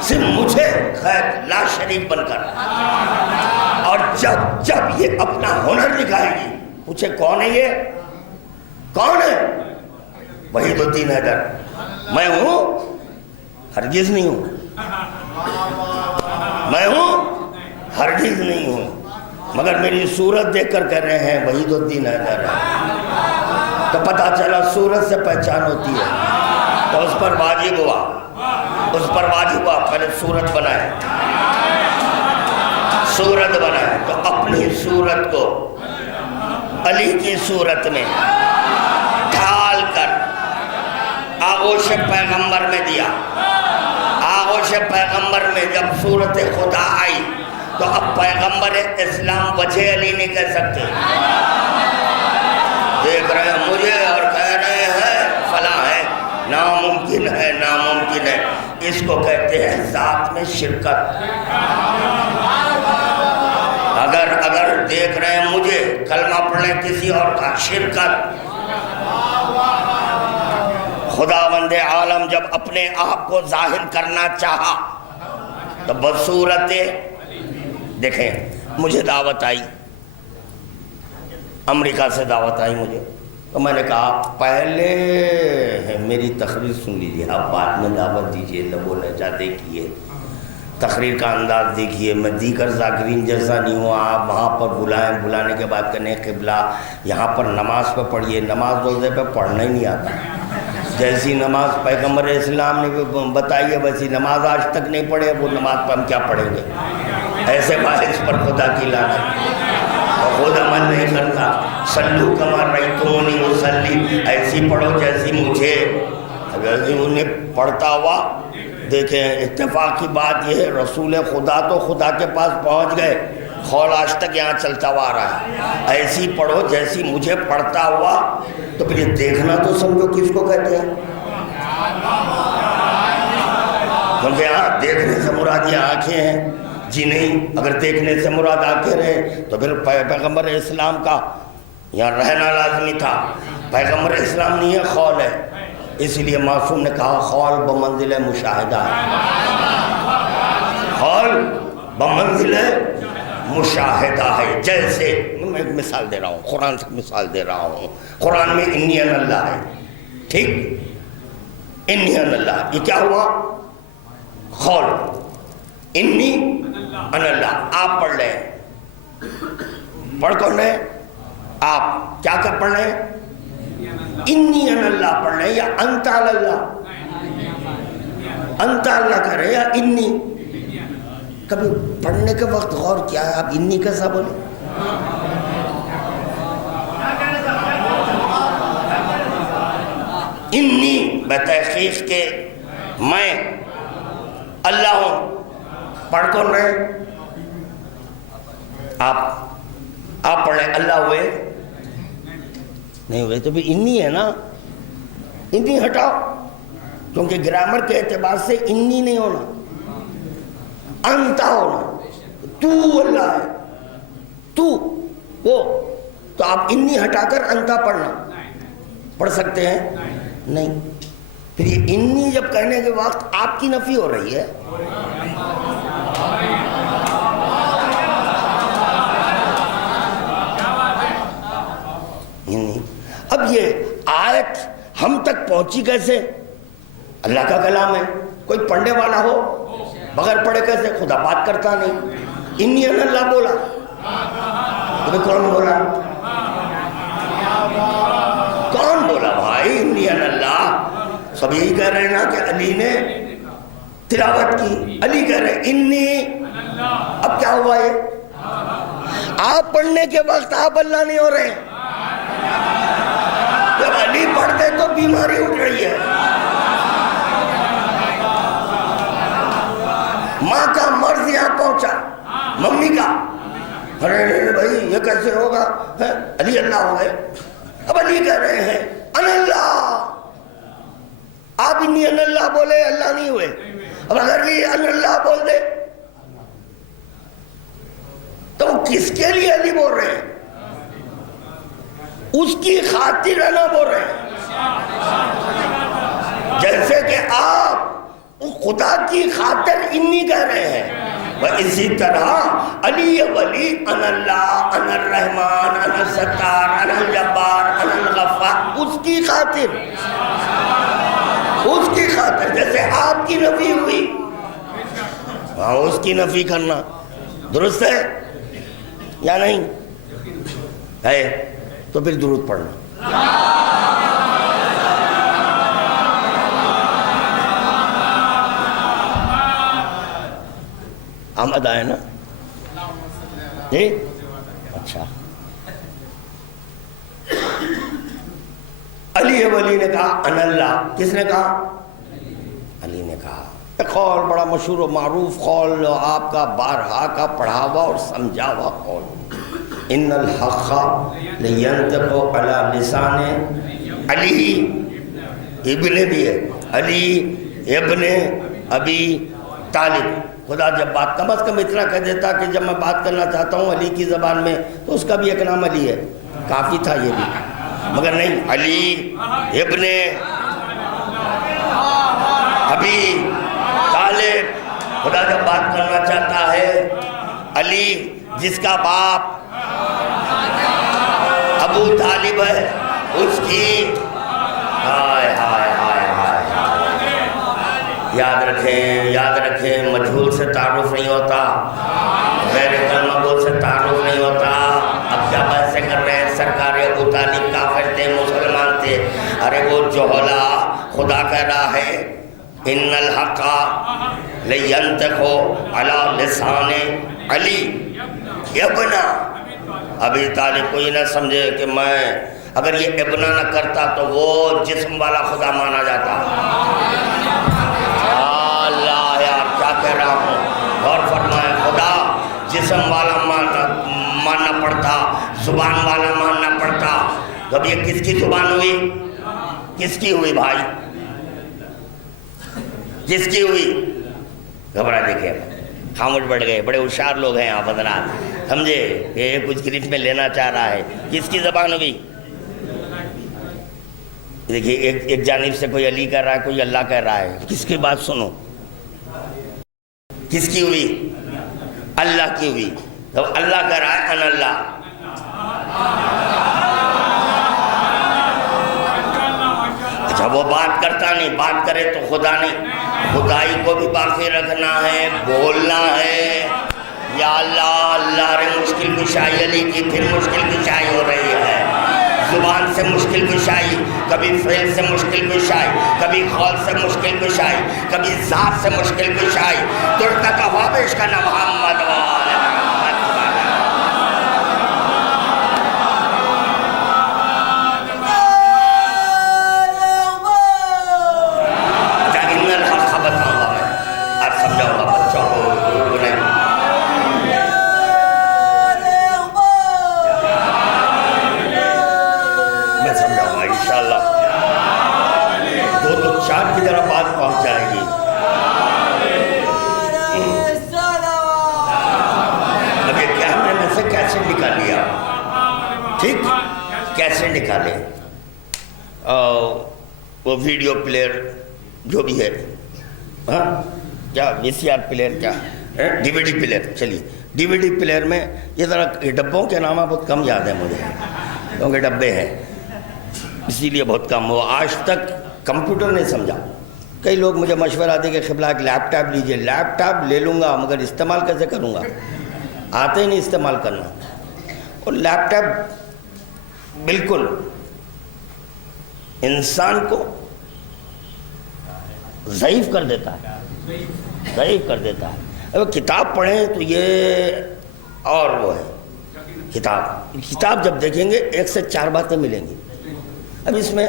صرف مجھے خیر لا شریک بن کر. اور جب یہ اپنا ہنر دکھائے گی, پوچھے کون ہے یہ؟ کون ہے؟ وحید الدین حیدر. میں ہوں؟ ہرگز نہیں ہوں. میں ہوں؟ ہرگز نہیں ہوں. مگر میری صورت دیکھ کر کہہ رہے ہیں وحید الدین حیدر ہے. تو پتہ چلا صورت سے پہچان ہوتی ہے. تو اس پر واجب ہوا پہلے صورت بنائے. تو اپنی صورت کو علی کی صورت میں ڈھال کر آغوش پیغمبر میں دیا. آغوش پیغمبر میں جب صورت خدا آئی تو اب پیغمبر اسلام وجہ علی نہیں کہہ سکتے. دیکھ رہے ہیں مجھے اور کہہ رہے ہیں فلاں ہے. ناممکن ہے. اس کو کہتے ہیں ذات میں شرکت. اگر دیکھ رہے ہیں مجھے, کلمہ پڑھنے کسی اور کا, شرکت. خداوند عالم جب اپنے آپ کو ظاہر کرنا چاہا تو بصورت دیکھیں مجھے دعوت آئی, امریکہ سے دعوت آئی مجھے. تو میں نے کہا پہلے میری تقریر سن لیجیے, آپ بعد میں دعوت دیجیے. لب و لہجہ دیکھیے, تقریر کا انداز دیکھیے. میں دیگر ذاکرین جیسا نہیں ہوں. آپ وہاں پر بلانے کے بعد کہنے قبلہ یہاں پر نماز پہ پڑھیے. نماز روزے پہ پڑھنا ہی نہیں آتا. جیسی نماز پیغمبر اسلام نے بتائی ہے ویسی نماز آج تک نہیں پڑھے، وہ نماز پر ہم کیا پڑھیں گے؟ ایسے باعث پر خدا کی لعنت، اور خود عمل نہیں کرتا۔ صلو کما رأیتمونی اصلی، ایسی پڑھو جیسی مجھے، اگر انہیں پڑھتا ہوا۔ دیکھیں اتفاق کی بات یہ ہے، رسول خدا تو خدا کے پاس پہنچ گئے، خول آج تک یہاں چلتا ہوا رہا ہے، ایسی پڑھو جیسی مجھے پڑھتا ہوا۔ تو پھر یہ دیکھنا تو سمجھو کس کو کہتے ہیں، کیونکہ یہاں دیکھنے سے مراد یہ آنکھیں ہیں جی نہیں، اگر دیکھنے سے مراد آنکھیں رہے تو پھر پیغمبر اسلام کا یہاں رہنا لازمی تھا۔ پیغمبر اسلام نہیں ہے، خول ہے، اس لیے معصوم نے کہا خول بمنزل مشاہدہ ہے، خول بمنزل مشاہدہ ہے۔ جیسے میں ایک مثال دے رہا ہوں، قرآن سے مثال دے رہا ہوں، قرآن میں انی ان اللہ ہے، ٹھیک، انی ان اللہ، یہ کیا ہوا؟ خول، انی ان اللہ، آپ پڑھ لیں، پڑھ کون رہے؟ آپ کیا کر پڑھ رہے ہیں؟ انی ان اللہ پڑھ رہے ہیں، یا انت اللہ، انت اللہ کر رہے ہیں یا انی؟ کبھی پڑھنے کے وقت غور کیا ہے آپ انی کیسا بولے؟ انی بتحقیق کے میں اللہ ہوں، پڑھ کون رہے؟ آپ پڑھ رہے، اللہ ہوئے نہیں ہوئے تو بھی انی ہے نا، انی ہٹاؤ، کیونکہ گرامر کے اعتبار سے انی نہیں ہونا، انتا ہونا، تو اللہ ہے، تو وہ، تو آپ انی ہٹا کر انتا پڑھنا پڑھ سکتے ہیں؟ نہیں۔ پھر یہ انی جب کہنے کے وقت آپ کی نفی ہو رہی ہے، اب یہ آیت ہم تک پہنچی کیسے؟ اللہ کا کلام ہے، کوئی پڑھنے والا ہو بغیر پڑھے کیسے؟ خدا بات کرتا نہیں، انی ان اللہ بولا، تو کون بولا؟ کون بولا بھائی انی ان اللہ؟ سب یہی کہہ رہے ہیں نا کہ علی نے تلاوت کی، علی کہہ رہے ہیں انی، اب کیا ہوا یہ؟ آپ پڑھنے کے وقت آپ اللہ نہیں ہو رہے، جب علی پڑھتے تو بیماری اٹھ رہی ہے۔ ماں کا مرض یہاں پہنچا، ممی کا، ارے بھائی یہ کیسے ہوگا، علی اللہ ہو گئے، اب علی کہہ رہے ہیں ان اللہ، آپ انی ان اللہ بولے، اللہ نہیں ہوئے، اب اگر یہ ان اللہ بول دے تو کس کے لیے علی بول رہے ہیں؟ اس کی خاطر نہ بول رہے ہیں، جیسے کہ آپ خدا کی خاطر انی کہہ رہے ہیں، اسی طرح علی ولی ان اللہ، ان الرحمن، ان الستار، ان الجبار، ان الغفار، اس کی خاطر، اس کی خاطر، جیسے آپ کی نفی ہوئی ہاں اس کی نفی کرنا درست ہے یا نہیں ہے؟ تو پھر درود پڑھنا۔ آمد آئے نا جی؟ اچھا، علی ولی نے کہا ان اللہ، کس نے کہا؟ علی نے کہا۔ ایک قول بڑا مشہور و معروف قول آپ کا بارہا کا پڑھا ہوا اور سمجھا ہوا قول، ان الحق لینطق علی لسان علی ابن بھی ہے، علی ابن ابی طالب۔ خدا جب بات کم از کم اتنا کہہ دیتا کہ جب میں بات کرنا چاہتا ہوں علی کی زبان میں تو اس کا بھی ایک نام علی ہے، کافی تھا یہ بھی، مگر نہیں، علی ابن ابی طالب۔ خدا جب بات کرنا چاہتا ہے علی جس کا باپ ابو طالب ہے، اس کی ہائے ہائے ہائے ہائے، یاد رکھیں مجہول سے تعارف نہیں ہوتا، غیر کلمہ گو سے تعارف نہیں ہوتا۔ اب کیا بات سے کر رہے ہیں؟ سرکار ابو طالب کافر تھے، مسلمان تھے، ارے وہ جوہلا ان الحق لینطق علی لسان علی ابن ابی طالب. کوئی نہ سمجھے کہ میں اگر یہ ابن نہ کرتا تو وہ جسم والا خدا مانا جاتا. اللہ یار کیا کہہ رہا ہوں. غور فرمائے, خدا جسم والا ماننا پڑتا, زبان والا ماننا پڑتا. اب یہ کس کی زبان ہوئی؟ کس کی ہوئی بھائی؟ کس کی ہوئی؟ گھبرا دیکھیں, خاموش بیٹھ گئے. بڑے ہوشیار لوگ ہیں آپ حضرات, سمجھے کہ یہ کچھ گرفت میں لینا چاہ رہا ہے. کس کی زبان ہوئی؟ دیکھیے ایک جانب سے کوئی علی کہہ رہا ہے, کوئی اللہ کہہ رہا ہے. کس کی بات سنو؟ کس کی ہوئی؟ اللہ کی ہوئی. تو اللہ کہہ رہا ہے ان اللہ. اچھا وہ بات کرتا نہیں, بات کرے تو خدا نہیں. خدائی کو بھی باقی رکھنا ہے, بولنا ہے. یا اللہ اللہ رے مشکل کشائی علی کی, پھر مشکل کشائی ہو رہی ہے. زبان سے مشکل کشائی, کبھی فعل سے مشکل کشائی, کبھی قول سے مشکل کشائی, کبھی ذات سے مشکل کشائی. ترتا کا وابش کا نام محمد والا نکالے. وہ ویڈیو پلیئر جو بھی ہے, کیا وی سی آر پلیئر, کیا ڈی وی ڈی پلیئر. چلیے ڈی وی ڈی پلیئر میں یہ ذرا ڈبوں کے نام بہت کم یاد ہے مجھے, کیونکہ ڈبے ہیں اسی لیے بہت کم. وہ آج تک کمپیوٹر نہیں سمجھا. کئی لوگ مجھے مشورہ دے کہ قبلہ ایک لیپ ٹاپ لیجئے. لیپ ٹاپ لے لوں گا مگر استعمال کیسے کروں گا؟ آتے ہی نہیں استعمال کرنا. اور لیپ ٹاپ بالکل انسان کو ضعیف کر دیتا ہے, ضعیف کر دیتا ہے. اگر کتاب پڑھیں تو یہ اور وہ ہے کتاب جب دیکھیں گے 1 سے 4 باتیں ملیں گی. اب اس میں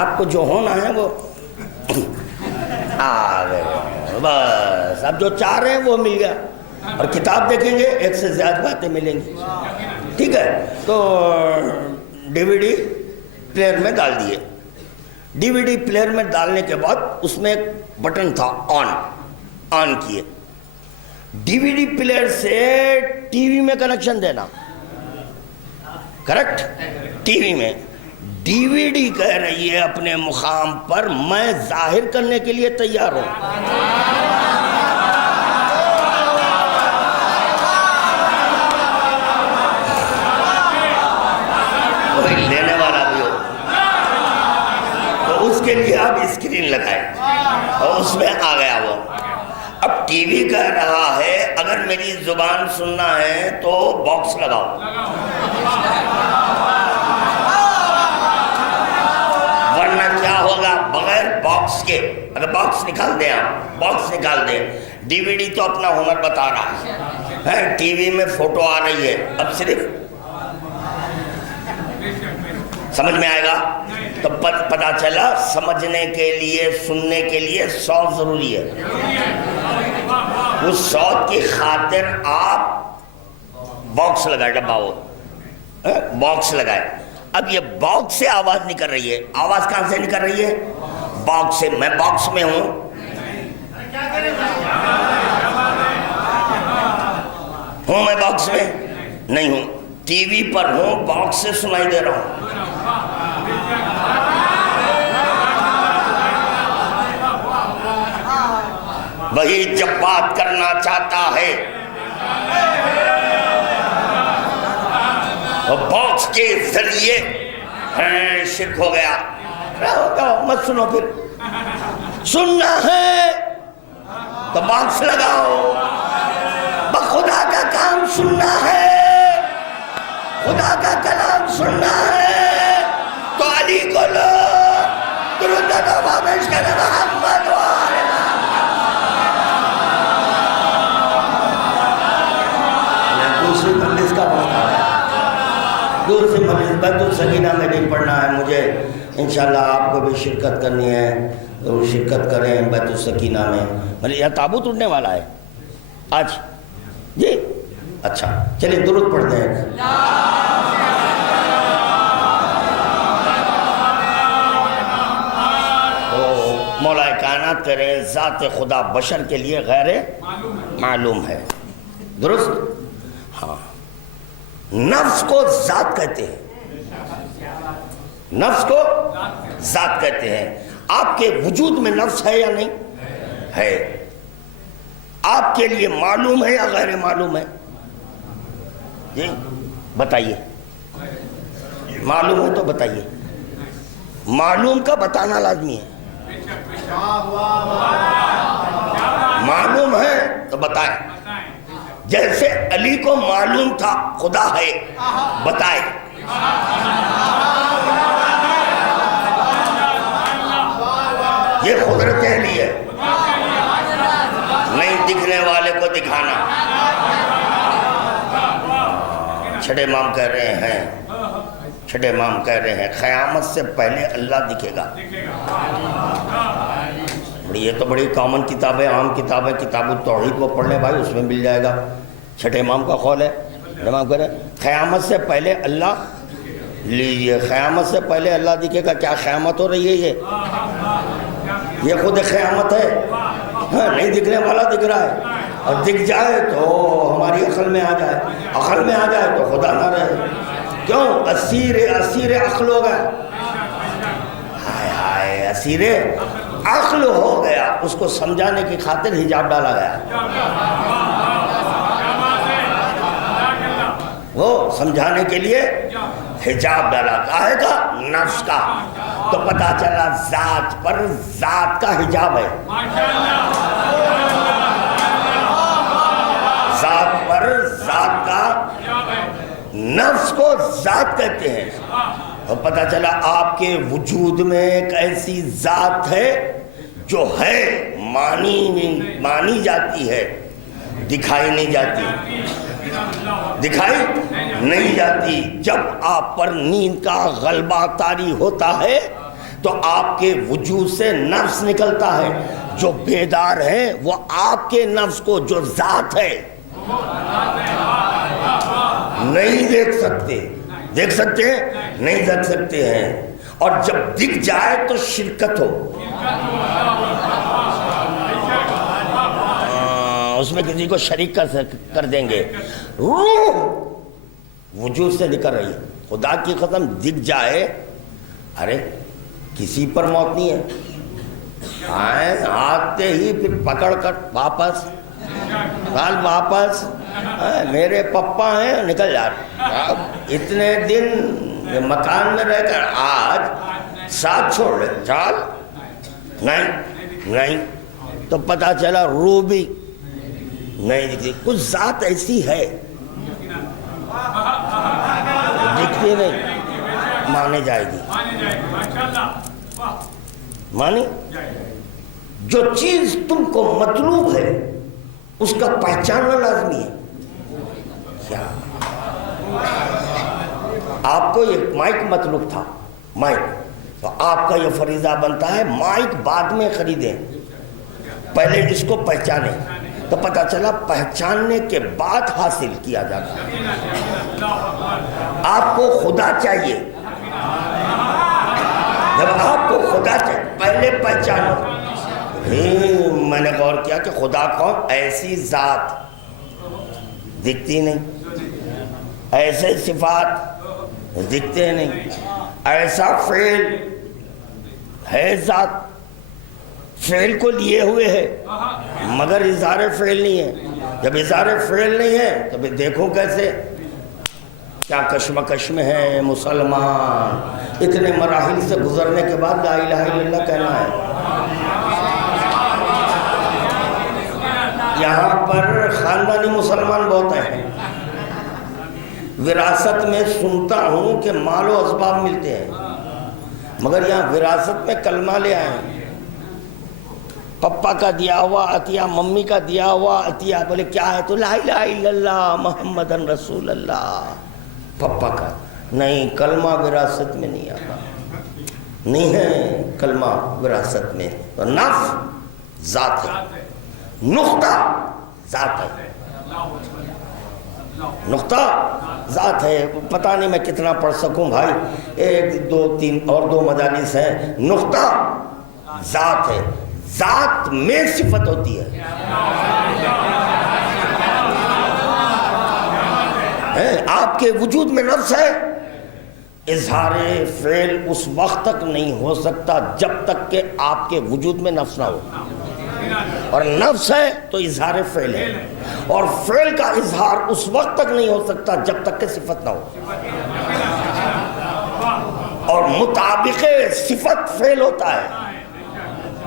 آپ کو جو ہونا ہے وہ بس اب جو چاہ رہے ہیں وہ مل گیا. اور کتاب دیکھیں گے 1 سے زیادہ باتیں ملیں گی. ٹھیک ہے, تو ڈی وی ڈی پلیئر میں ڈال دیے. ڈی وی ڈی پلیئر میں ڈالنے کے بعد اس میں ایک بٹن تھا آن کیے. ڈی وی ڈی پلیئر سے ٹی وی میں کنیکشن دینا, کریکٹ. ٹی وی میں ڈی وی ڈی کہہ رہی ہے اپنے مقام پر میں ظاہر کرنے کے لیے تیار ہوں. لینے والا بھی ہو تو اس کے لیے آپ اسکرین لگائیں اور اس میں آ گیا وہ. اب ٹی وی کہہ رہا ہے اگر میری زبان سننا ہے تو باکس لگاؤ. ورنہ کیا ہوگا بغیر باکس کے؟ اگر باکس نکال دیں, آپ باکس نکال دیں. ڈی وی ڈی تو اپنا ہنر بتا رہا ہے, ٹی وی میں فوٹو آ رہی ہے. اب صرف سمجھ میں آئے گا تو پتا چلا سمجھنے کے لیے سننے کے لیے صوت ضروری ہے. اس صوت کی خاطر آپ باکس لگائے, ڈبہ وہ باکس لگائے. اب یہ باکس سے آواز نکل رہی ہے. آواز کہاں سے نکل رہی ہے؟ باکس سے. میں باکس میں ہوں, میں باکس میں نہیں ہوں, ٹی وی پر ہوں, باکس سے سنائی دے رہا ہوں. وہی جب بات کرنا چاہتا ہے باکس کے ذریعے شرک ہو گیا. مت سنو, پھر سننا ہے تو باکس لگاؤ. خدا کا کام سننا ہے, خدا کا کلام سننا ہے تو علی کو لو, تو درود توبہ پیش کریں محمد والے دوسری مجلس کا وقت آیا، دوسری مجلس بیت السکینہ میں نہیں پڑھنا ہے مجھے، انشاءاللہ آپ کو بھی شرکت کرنی ہے تو شرکت کریں بیت السکینہ میں. مطلب یہ تابوت اڑنے والا ہے آج جی. اچھا چلیے درود پڑھتے ہیں. تو مولا کائنات کرے ذات خدا بشر کے لیے غیر معلوم ہے. درست؟ ہاں. نفس کو ذات کہتے ہیں، نفس کو ذات کہتے ہیں. آپ کے وجود میں نفس ہے یا نہیں ہے؟ آپ کے لیے معلوم ہے یا غیر معلوم ہے؟ جی بتائیے. معلوم ہے تو بتائیے. معلوم کا بتانا لازمی ہے. معلوم ہے تو بتائیں. جیسے علی کو معلوم تھا خدا ہے، بتائے. یہ قدرت علی ہے، نہیں دکھنے والے کو دکھانا. چھٹے امام کہہ رہے ہیں، چھٹے امام کہہ رہے ہیں قیامت سے پہلے اللہ دکھے گا. یہ تو بڑی کامن کتاب ہے، عام کتاب ہے. کتاب التوحید کو پڑھ لیں بھائی، اس میں مل جائے گا. چھٹے امام کا قول ہے. امام کہہ رہے ہیں قیامت سے پہلے اللہ، لیجئے قیامت سے پہلے اللہ دکھے گا. کیا قیامت ہو رہی ہے؟ یہ خود قیامت ہے. ہاں نہیں دکھنے والا دکھ رہا ہے، اور دکھ جائے تو ہماری عقل میں آ جائے، عقل میں آ جائے تو خدا نہ رہے. کیوں؟ اسیر عقل ہو گیا. ہائے ہائے اسیر عقل ہو گیا. اس کو سمجھانے کی خاطر حجاب ڈالا گیا. وہ سمجھانے کے لیے حجاب ڈالا کاہے کا؟ نفس کا. تو پتا چلا ذات پر ذات کا حجاب ہے. ذات پر ذات کا، نفس کو ذات کہتے ہیں. اور پتا چلا آپ کے وجود میں ایک ایسی ذات ہے جو ہے، مانی جاتی ہے، دکھائی نہیں جاتی. دکھائی نہیں جاتی. جب آپ پر نیند کا غلبہ طاری ہوتا ہے تو آپ کے وجود سے نفس نکلتا ہے. جو بیدار ہے وہ آپ کے نفس کو جو ذات ہے نہیں دیکھ سکتے. دیکھ سکتے ہیں؟ نہیں دیکھ سکتے ہیں. اور جب دکھ جائے تو شرکت ہو. اس میں کسی کو شریک کر دیں گے. روح وجود سے نکل رہی ہے. خدا کی قسم دکھ جائے، ارے کسی پر موت نہیں ہے. آتے ہی پھر پکڑ کر واپس میرے پپا ہیں نکل جا. اتنے دن مکان میں رہ کر آج ساتھ چھوڑ رہے چال نہیں. تو پتا چلا روح بھی نہیں دکھتی. کچھ ذات ایسی ہے دکھتی نہیں، مانے جائے گی. مانی جو چیز تم کو مطلوب ہے اس کا پہچاننا لازمی ہے. کیا آپ کو یہ مائک مطلوب تھا، مائک، تو آپ کا یہ فریضہ بنتا ہے مائک بعد میں خریدیں، پہلے اس کو پہچانیں. تو پتہ چلا پہچاننے کے بعد حاصل کیا جاتا ہے. آپ کو خدا چاہیے. جب آپ کو خدا چاہیے پہلے پہچانو. میں نے غور کیا کہ خدا کون؟ ایسی ذات دکھتی نہیں، ایسے صفات دکھتے نہیں، ایسا فعل ہے ذات، فعل کو لیے ہوئے ہے مگر اظہار فعل نہیں ہے. جب اظہار فعل نہیں ہے تو پھر دیکھو کیسے. کیا کشمکش میں ہے مسلمان. اتنے مراحل سے گزرنے کے بعد لا الہ الا اللہ کہنا ہے. یہاں پر خاندانی مسلمان بہت ہیں. وراثت میں سنتا ہوں کہ مال و اسباب ملتے ہیں. مگر یہاں وراثت میں کلمہ لے آئے ہیں، پپا کا دیا ہوا عطیہ، ممی کا دیا ہوا عطیہ، بولے کیا ہے تو لا الہ الا اللہ محمد رسول اللہ، پپا کا نہیں، کلمہ وراثت میں نہیں آتا، نہیں ہے کلمہ وراثت میں، تو نفس ذات ہے، نقطہ ذات ہے، نقطہ ذات ہے۔ پتہ نہیں میں کتنا پڑھ سکوں بھائی، 1 2 3 اور 2 مجالس ہیں، نقطہ ذات ہے، ذات میں صفت ہوتی ہے، آپ کے وجود میں نفس ہے، اظہار فعل اس وقت تک نہیں ہو سکتا جب تک کہ آپ کے وجود میں نفس نہ ہو، اور نفس ہے تو اظہار فعل ہے، اور فعل کا اظہار اس وقت تک نہیں ہو سکتا جب تک کہ صفت نہ ہو، اور مطابق صفت فعل ہوتا ہے،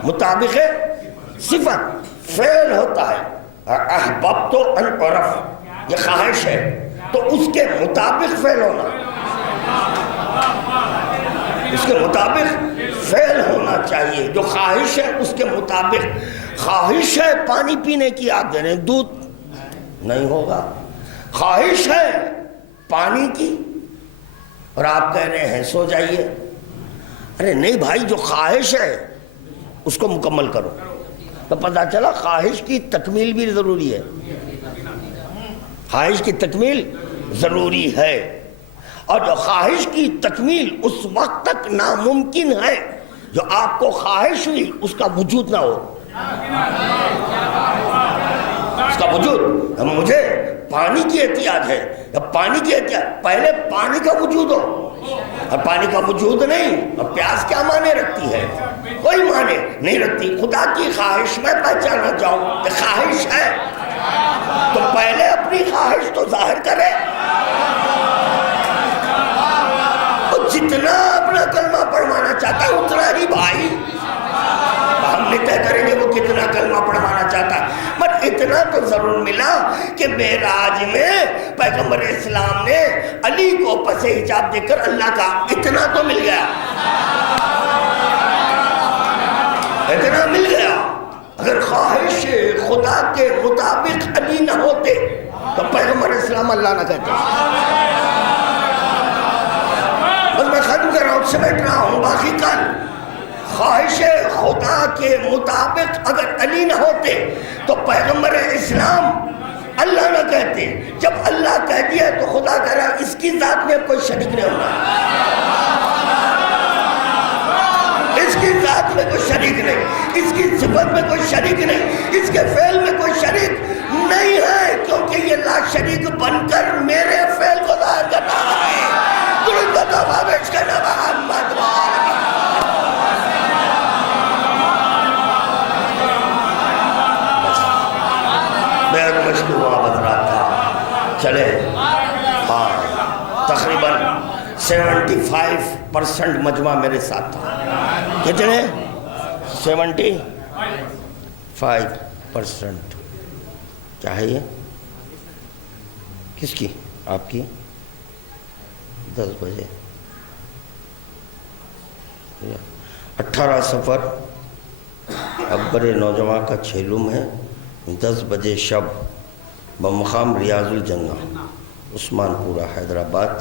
مطابق صفت فعل ہوتا ہے، احببت ان اعرف یہ خواہش ہے تو اس کے مطابق فعل ہونا، اس کے مطابق فعل ہونا چاہیے، جو خواہش ہے اس کے مطابق، خواہش ہے پانی پینے کی، آپ دے رہے ہیں دودھ نہیں ہوگا، خواہش ہے پانی کی اور آپ کہہ رہے ہیں سو جائیے، ارے نہیں بھائی، جو خواہش ہے اس کو مکمل کرو، تو پتہ چلا خواہش کی تکمیل بھی ضروری ہے، خواہش کی تکمیل ضروری ہے، اور جو خواہش کی تکمیل اس وقت تک ناممکن ہے جو آپ کو خواہش ہوئی اس کا وجود نہ ہو، اس کا وجود، مجھے پانی کی احتیاج ہے، پانی کی احتیاج، پہلے پانی کا وجود ہو، اور پانی کا وجود نہیں، اور پیاس کیا معنی رکھتی ہے؟ کوئی معنی نہیں رکھتی، خدا کی خواہش میں پہچانا چاہوں کہ خواہش ہے تو پہلے اپنی خواہش تو ظاہر کرے، جتنا اپنا کلمہ پڑھوانا چاہتا ہے اتنا ہی بھائی، ہم نے طے کریں گے وہ کتنا کلمہ پڑھوانا چاہتا ہے، مگر اتنا تو ضرور ملا کہ معراج میں پیغمبر اسلام نے علی کو پس حجاب دے کر اللہ کا، اتنا تو مل گیا، اتنا مل گیا۔ اگر خواہش خدا کے مطابق علی نہ ہوتے تو پیغمبر اسلام اللہ نہ کہتے۔ بس میں ختم کر رہا ہوں، سمیٹ رہا ہوں، باقی کل خواہش خدا کے مطابق اگر علی نہ ہوتے تو پیغمبر اسلام اللہ نہ کہتے، جب اللہ کہہ دیا تو خدا کہہ رہا اس کی ذات میں کوئی شریک نہیں ہونا، اس کی ذات میں کوئی شریک نہیں، اس کی صفت میں کوئی شریک نہیں، اس کے فعل میں کوئی شریک نہیں ہے، کیونکہ یہ لا شریک بن کر میرے فعل کو ظاہر کر رہا ہے۔ درود بتا بابش کا نام محمد میں مشکل وابت رہا تھا، چلے ہاں تقریباً 75% مجمع میرے ساتھ تھا، کتنے 75%، کیا ہے یہ کس کی؟ آپ کی 10 بجے 18 سفر اکبر نوجوان کا چھیلم ہے، 10 بجے شب بمقام ریاض الجنہ عثمان پورہ حیدرآباد،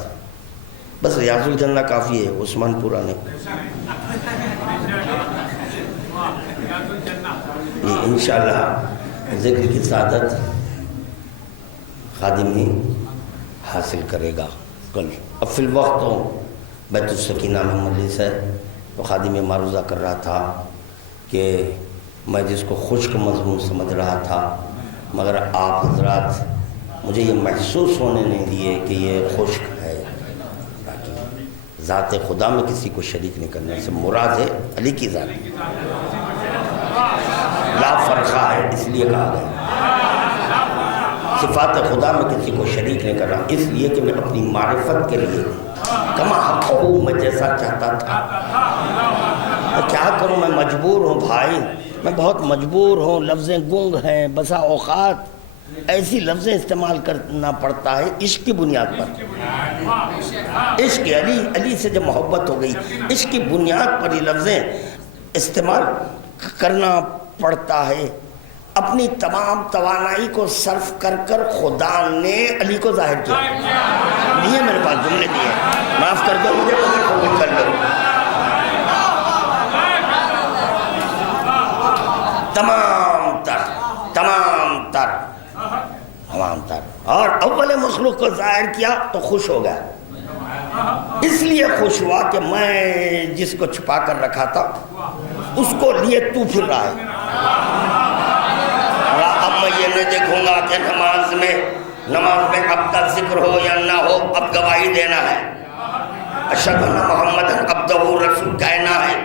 بس ریاض الجنہ کافی ہے، عثمان پورہ نہیں، یہ انشاءاللہ ذکر کی سعادت خادم ہی حاصل کرے گا کل۔ اب فی الوقت بیت السکینہ میں مجلس ہے، تو خادم معروضہ کر رہا تھا کہ میں جس کو خشک مضمون سمجھ رہا تھا، مگر آپ حضرات مجھے یہ محسوس ہونے نہیں دیے کہ یہ خشک ہے، ذات خدا میں کسی کو شریک نہیں کرنے سے مراد ہے علی کی ذات، لا فرقہ ہے اس لیے کہا گیا، صفات خدا میں کسی کو شریک نہیں کرنا، اس لیے کہ میں اپنی معرفت کے لیے کما حق ہوں، میں جیسا چاہتا تھا، میں کیا کروں، میں مجبور ہوں بھائی، میں بہت مجبور ہوں، لفظیں گنگ ہیں، بسا اوقات ایسی لفظیں استعمال کرنا پڑتا ہے عشق کی بنیاد پر. عشق علی سے جب محبت ہو گئی، عشق کی بنیاد پر یہ لفظیں استعمال کرنا پڑتا ہے. اپنی تمام توانائی کو صرف کر کر خدا نے علی کو ظاہر کیا. نہیں ہے میرے پاس جملے نہیں ہے، معاف کر دو مجھے، قبول کر لو. تمام تر اور اول مخلوق کو ظاہر کیا تو خوش ہو گیا. اس لیے خوش ہوا کہ میں جس کو چھپا کر رکھا تھا اس کو لیے تو پھر رہا ہے. اب میں یہ نہیں دیکھوں گا کہ نماز میں اب کا ذکر ہو یا نہ ہو، اب گواہی دینا ہے. اشہد ان محمد عبدہ رسول کہنا ہے،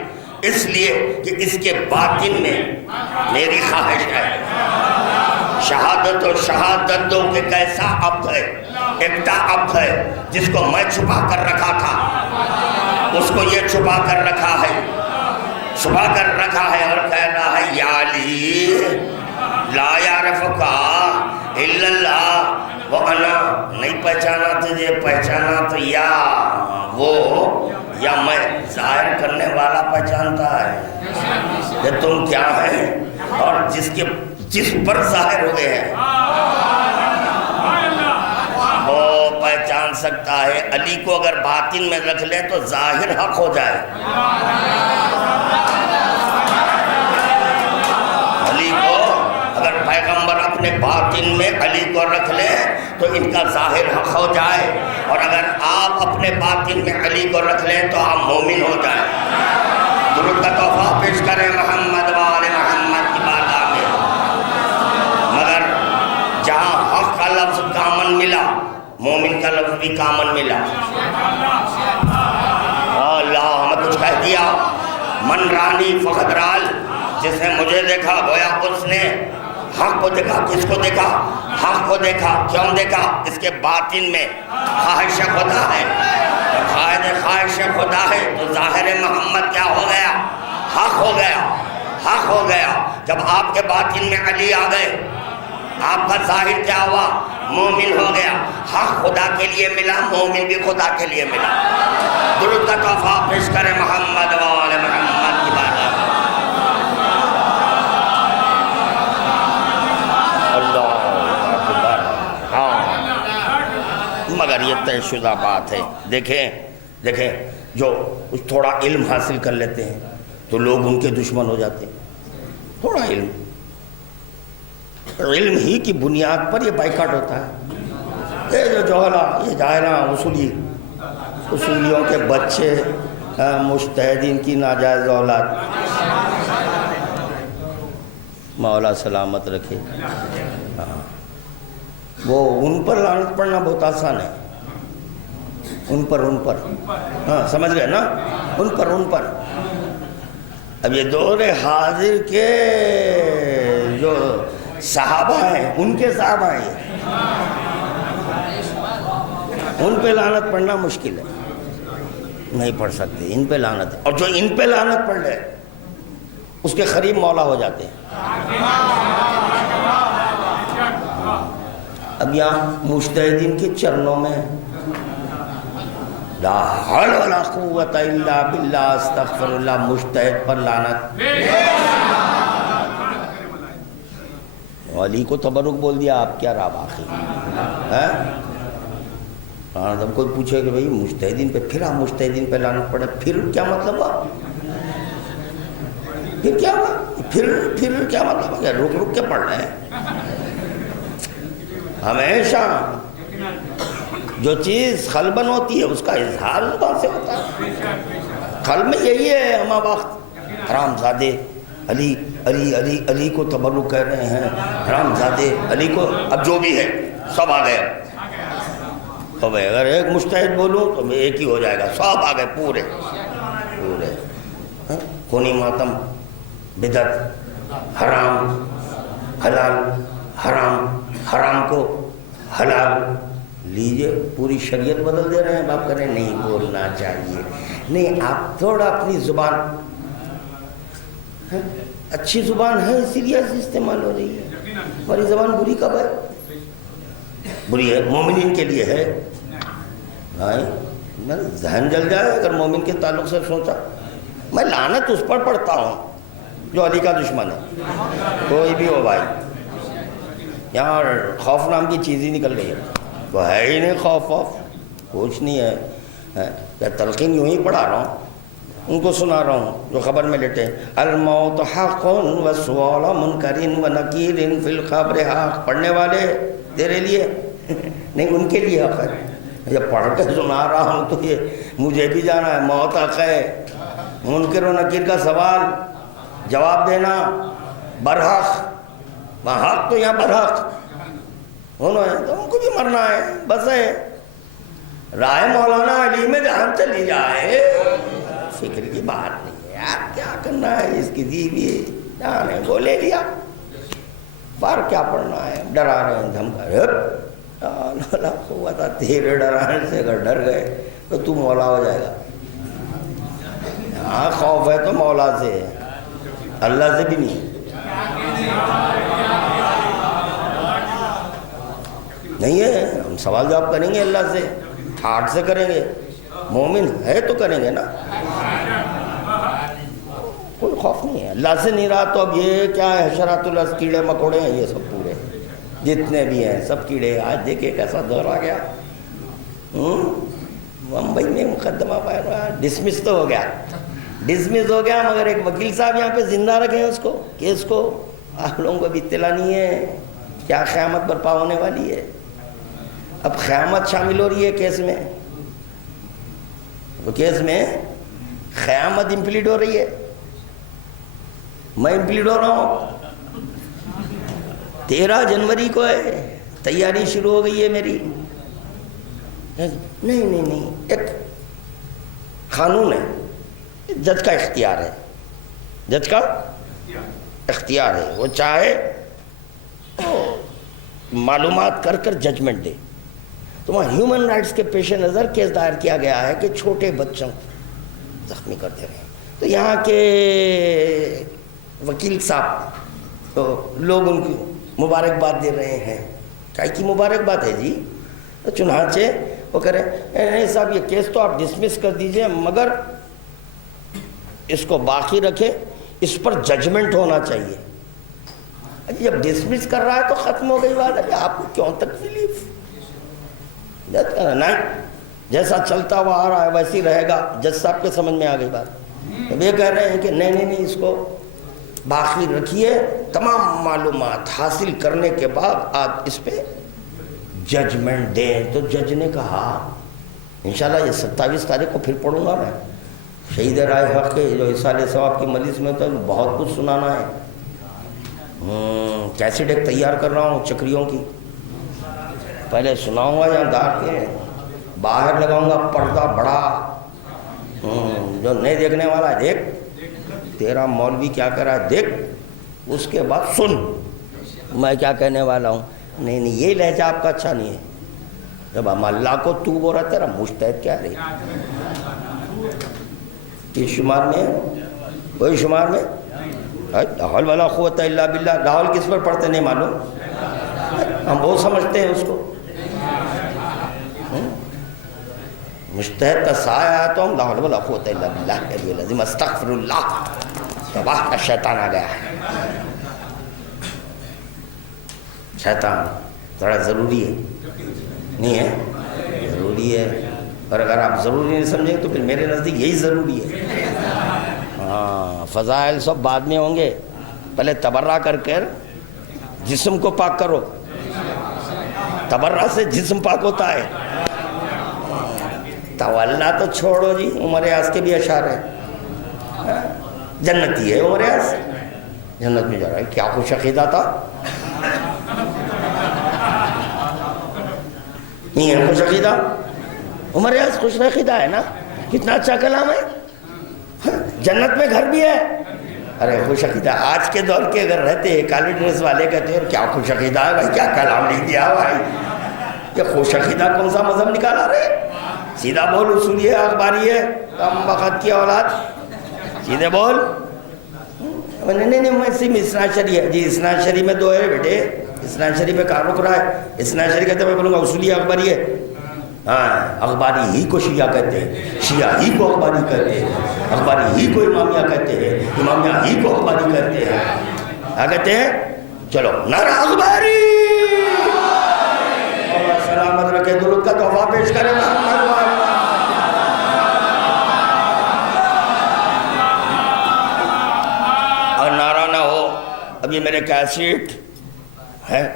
اس لیے کہ اس کے باطن میں میری خواہش ہے. شہادت و شہادت دو کہ کیسا عبد ہے، ایکٹا عبد ہے جس کو میں چھپا کر رکھا تھا، اس کو یہ چھپا کر رکھا ہے اور کہہ رہا ہے یا علی لا یعرفک الا اللہ وانا، نہیں پہچانا تجھے، پہچانا تو یا وہ یا میں ظاہر کرنے والا پہچانتا ہے کہ تم کیا ہیں اور جس پر ظاہر ہوئے ہیں وہ پہچان سکتا ہے. علی کو اگر باطن میں رکھ لیں تو ظاہر حق ہو جائے. علی کو اگر پیغمبر اپنے باطن میں علی کو رکھ لیں تو ان کا ظاہر حق ہو جائے، اور اگر آپ اپنے باطن میں علی کو رکھ لیں تو آپ مومن ہو جائیں. درود کا تحفہ پیش کریں محمد وآل محمد کی بارگاہ میں. مگر جہاں حق کا لفظ کامن ملا، مومن کا لفظ بھی کامن ملا. اللہ ہمیں کچھ کہہ دیا. من رانی فقط رال، جس نے مجھے دیکھا گویا اس نے حق کو دیکھا. کس کو دیکھا؟ حق کو دیکھا. کیوں دیکھا؟ اس کے باطن میں خواہش خدا ہے. خواہش خدا ہے تو ظاہر محمد کیا ہو گیا؟ حق ہو گیا. حق ہو گیا. جب آپ کے باطن میں علی آ گئے، آپ کا ظاہر کیا ہوا؟ مومن ہو گیا. حق خدا کے لیے ملا، مومن بھی خدا کے لیے ملا. درود کا تحفہ پیش کریں محمد وآل محمد کی بارگاہ میں. مگر یہ طے شدہ بات ہے. دیکھیں جو تھوڑا علم حاصل کر لیتے ہیں تو لوگ ان کے دشمن ہو جاتے ہیں. تھوڑا علم ہی کی بنیاد پر یہ بائیکاٹ ہوتا ہے. یہ جو یہ جاہلاں اصولیوں کے بچے، مجتہدین کی ناجائز اولاد، مولا سلامت رکھے. وہ ان پر لعنت پڑھنا بہت آسان ہے. ان پر ہاں سمجھ گئے نا، ان پر. اب یہ دور حاضر کے جو صحابہ ہیں، ان کے صحابہ ہیں، ان پہ لعنت پڑھنا مشکل ہے، نہیں پڑھ سکتے. ان پہ لعنت، اور جو ان پہ لعنت پڑھ لے اس کے قریب مولا ہو جاتے ہیں. اب یہاں مجتہدین کے چرنوں میں لا حول ولا قوت الا باللہ استغفر اللہ، مجتہد پر لعنت. علی کو تبرک بول دیا، آپ کیا رہا باقی ہے؟ جب کوئی پوچھے کہ بھئی مجتہدین پہ، پھر آپ مجتہدین پہ لعنت پڑے، پھر کیا مطلب ہوا؟ پھر کیا مطلب ہے؟ رک کے پڑھ رہے ہیں. ہمیشہ جو چیز قلباً ہوتی ہے اس کا اظہار زبان سے ہوتا ہے. قلب میں یہی ہے. ہمہ وقت حرام زادے علی علی علی علی کو تبرک کہہ رہے ہیں، حرام زادے علی کو. اب جو بھی ہے سب آ گئے. تو بھائی اگر ایک مجتہد بولوں تو ایک ہی ہو جائے گا. سب آ گئے پورے. خونی ماتم، بدعت، حرام، حلال، حرام کو حلال. لیجئے پوری شریعت بدل دے رہے ہیں. آپ کہہ رہے ہیں نہیں بولنا چاہیے. نہیں، آپ تھوڑا اپنی زبان، اچھی زبان ہے اسی لیے استعمال ہو رہی ہے. ہماری زبان بری کب ہے؟ بری ہے، مومنین کے لیے ہے۔ میرا ذہن جل جائے اگر مومن کے تعلق سے سوچا۔ میں لعنت اس پر پڑھتا ہوں جو علی کا دشمن ہے، کوئی بھی ہو بھائی۔ یہاں خوف نام کی چیز ہی نکل گئی ہے، وہ ہے ہی نہیں خوف ووف، کچھ نہیں ہے۔ یا تلقین یوں ہی پڑھا رہا ہوں، ان کو سنا رہا ہوں جو خبر میں لیٹے۔ الموت حق والسؤال منکر ونکیر فی القبر حق۔ پڑھنے والے تیرے لیے نہیں، ان کے لیے حق ہے۔ جب پڑھ کے سنا رہا ہوں تو یہ مجھے بھی جانا ہے، موت حق ہے، منکر و نکیر کا سوال جواب دینا برحق، وہاں حق تو یہاں برحق انہوں ہے، تو ان کو بھی مرنا ہے، بس ہے۔ رائے مولانا علی میں جہاں چلی جائے، فکر کی بات نہیں ہے یار، کیا کرنا ہے، اس کی دیوی جانے کو لے لیا، بار کیا پڑھنا ہے، ڈرا رہے ہیں، دھمکا رہے۔ لا قوت، تیرے ڈرانے سے اگر ڈر گئے تو تو مولا ہو جائے گا۔ ہاں خوف ہے تو مولا سے ہے، اللہ سے بھی نہیں۔ نہیں ہے، ہم سوال جواب کریں گے اللہ سے، ہارٹ سے کریں گے، مومن ہے تو کریں گے نا، کوئی خوف نہیں ہے۔ اللہ سے نہیں رہا تو اب یہ کیا ہے، حشرات الارض، کیڑے مکوڑے ہیں یہ سب، پورے جتنے بھی ہیں سب کیڑے۔ آج دیکھیں کیسا دور آ گیا، ممبئی میں مقدمہ ڈسمس تو ہو گیا، ڈسمس ہو گیا، مگر ایک وکیل صاحب یہاں پہ زندہ رکھے ہیں اس کو، کیس کو۔ آپ لوگوں کو بھی اطلاع نہیں ہے کیا قیامت برپا ہونے والی ہے۔ اب قیامت شامل ہو رہی ہے کیس میں، وہ کیس میں قیامت امپلیڈ ہو رہی ہے، میں امپلیڈ ہو رہا ہوں۔ 13 جنوری کو ہے، تیاری شروع ہو گئی ہے میری۔ نہیں، ایک قانون ہے، جج کا اختیار ہے، جج کا اختیار ہے، وہ چاہے معلومات کر کر ججمنٹ دے۔ تو وہاں ہیومن رائٹس کے پیش نظر کیس دائر کیا گیا ہے کہ چھوٹے بچوں زخمی کرتے رہے، تو یہاں کے وکیل صاحب تو لوگ ان کی مبارکباد دے رہے ہیں۔ کیا کی مبارکباد ہے جی؟ تو چنانچہ وہ کہہ رہے ہیں نہیں صاحب یہ کیس تو آپ ڈسمس کر دیجئے، مگر اس کو باقی رکھیں، اس پر ججمنٹ ہونا چاہیے۔ جب ڈسمس کر رہا ہے تو ختم ہو گئی بات ہے، آپ کو کیوں تکلیف؟ نہیں، جیسا چلتا ہوا آ رہا ہے ویسے ہی رہے گا۔ جج صاحب کے سمجھ میں آ گئی بات، اب یہ کہہ رہے ہیں کہ نہیں اس کو باقی رکھیے، تمام معلومات حاصل کرنے کے بعد آپ اس پہ ججمنٹ دیں۔ تو جج نے کہا انشاءاللہ یہ 27 تاریخ کو پھر پڑھوں گا میں، شہید رائے حق کے جو اصالِ ثواب کی مجلس میں تو بہت کچھ سنانا ہے۔ کیسٹ ایک تیار کر رہا ہوں چکریوں کی، پہلے سناؤں گا یہاں دار کے، باہر لگاؤں گا پردہ بڑا، جو نہیں دیکھنے والا ہے دیکھ، تیرا مولوی کیا کر رہا ہے دیکھ، اس کے بعد سن میں کیا کہنے والا ہوں۔ نہیں یہ لہجہ آپ کا اچھا نہیں ہے، جب ہم اللہ کو تو بول رہا تیرا مجتہد کیا رہے؟ اس شمار میں کوئی شمار میں لا حول ولا قوت الا باللہ، لاہور کس پر پڑھتے نہیں معلوم، ہم بہت سمجھتے ہیں اس کو۔ مجتہد کا سایہ آیا تو ہم لا حول ولا قوت الا باللہ العلی العظیم استغفر اللہ، تباہ کا شیطان آ گیا ہے۔ شیطان تھوڑا ضروری ہے، نہیں ہے ضروری ہے، اور اگر آپ ضروری نہیں سمجھیں تو پھر میرے نزدیک یہی ضروری ہے۔ ہاں فضائل سب بعد میں ہوں گے، پہلے تبرہ کر کر جسم کو پاک کرو، تبرہ سے جسم پاک ہوتا ہے۔ تولا تو چھوڑو جی، عمر یاس کے بھی اشعار ہیں، جنتی ہے عمر یاس، جنت میں جا رہا ہے، کیا خوش عقیدہ تھا، نہیں ہے خوش عقیدہ، عمر یاس خوش عقیدہ ہے نا، کتنا اچھا کلام ہے، جنت میں گھر بھی ہے، ارے خوش عقیدہ۔ آج کے دور کے اگر رہتے کالی ڈریس والے کہتے ہیں کیا خوش عقیدہ ہے بھائی، کیا کلام لکھ دیا بھائی، یہ خوش عقیدہ کون سا مذہب نکالا رہے؟ سیدھا بول، اصولی ہے، اخباری ہے، کم وقت کی اولاد، سیدھے بول۔ نہیں میں صرف اسناد شریح ہے جی، اسناد شریح میں 2 ہے بیٹے، اسناد شریح پہ کار رک رہا ہے. اسناد شریح کہتے ہیں میں بولوں گا اصولی اخباری ہے. ہاں اخباری ہی کو شیعہ کہتے ہیں، شیعہ ہی کو اخباری کہتے ہیں، اخباری ہی کو امامیہ کہتے ہیں، امامیہ ہی کو اخباری کہتے ہیں. کیا کہتے ہیں؟ چلو نعرہ اخباری، اللہ سلامت رکھے، درود کا تحفہ پیش کرے. اور نعرہ نہ ہو، اب یہ میرے کیسٹ ہیں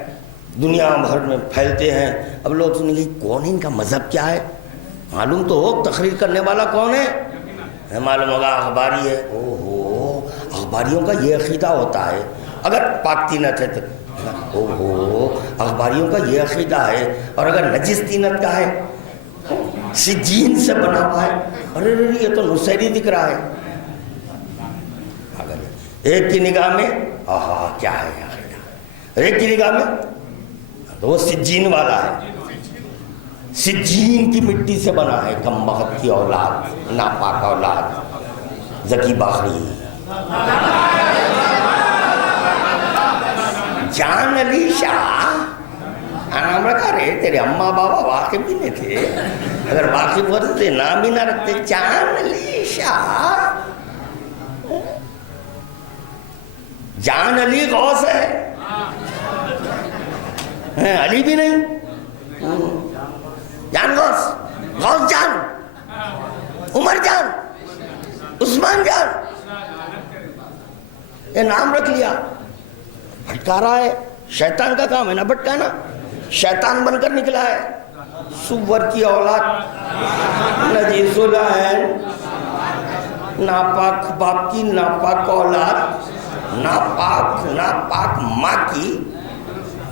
دنیا بھر میں پھیلتے ہیں، اب لوگ سنیں گے کون ہے، ان کا مذہب کیا ہے؟ معلوم تو ہو تقریر کرنے والا کون ہے، معلوم ہوگا اخباری ہے. اوہو، اخباریوں کا یہ عقیدہ ہوتا ہے اگر پاک تینت ہے تو. اوہو، اخباریوں کا یہ عقیدہ ہے، اور اگر نجس تینت کا ہے، سجین سے بنا ہوا ہے، ارے یہ تو نصیری دکھ رہا ہے. اگر ایک کی نگاہ میں آہا کیا ہے عقیدہ، ایک کی نگاہ میں تو وہ سجین والا ہے، سجین کی مٹی سے بنا ہے، کم بخت کی اولاد، ناپاک اولاد، ذکی باخری. جان علی شاہ نام رکھا رہے، تیرے اماں بابا واقف بھی نہیں تھے، اگر واقف ہوتے نام ہی نہ رکھتے. جان علی شاہ، جان علی غوث ہے، علی بھی نہیں، جان غوث، غوث جان، عمر جان، عثمان جان، یہ نام رکھ لیا. بھٹکا رہا ہے، شیطان کا کام ہے نا بھٹکانا، شیطان بن کر نکلا ہے. سور کی اولاد، نجیس العین، ناپاک باپ کی ناپاک اولاد، ناپاک ماں کی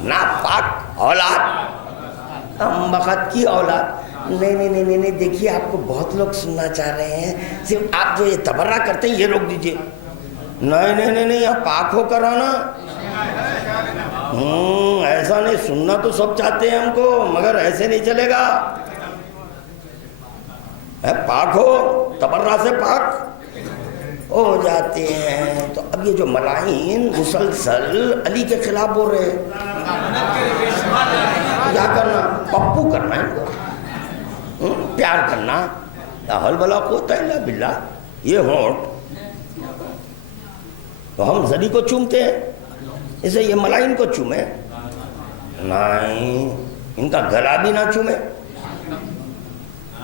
ناپاک اولاد، کم بخت کی اولاد. نہیں دیکھیے آپ کو بہت لوگ سننا چاہ رہے ہیں، صرف آپ جو یہ تبرہ کرتے ہیں یہ روک دیجئے. نہیں یہاں پاک ہو کر آنا. ایسا نہیں، سننا تو سب چاہتے ہیں ہم کو، مگر ایسے نہیں چلے گا. پاک ہو، تبرہ سے پاک ہو جاتے ہیں. تو اب یہ جو ملائن مسلسل علی کے خلاف بول رہے ہیں، کیا کرنا؟ پپو کرنا ہے، پیار کرنا. لا حول ولا قوت الا باللہ. یہ ہونٹ تو ہم زری کو چومتے ہیں، اسے یہ ملائن کو چومے نہیں، ان کا گلا بھی نہ چومے.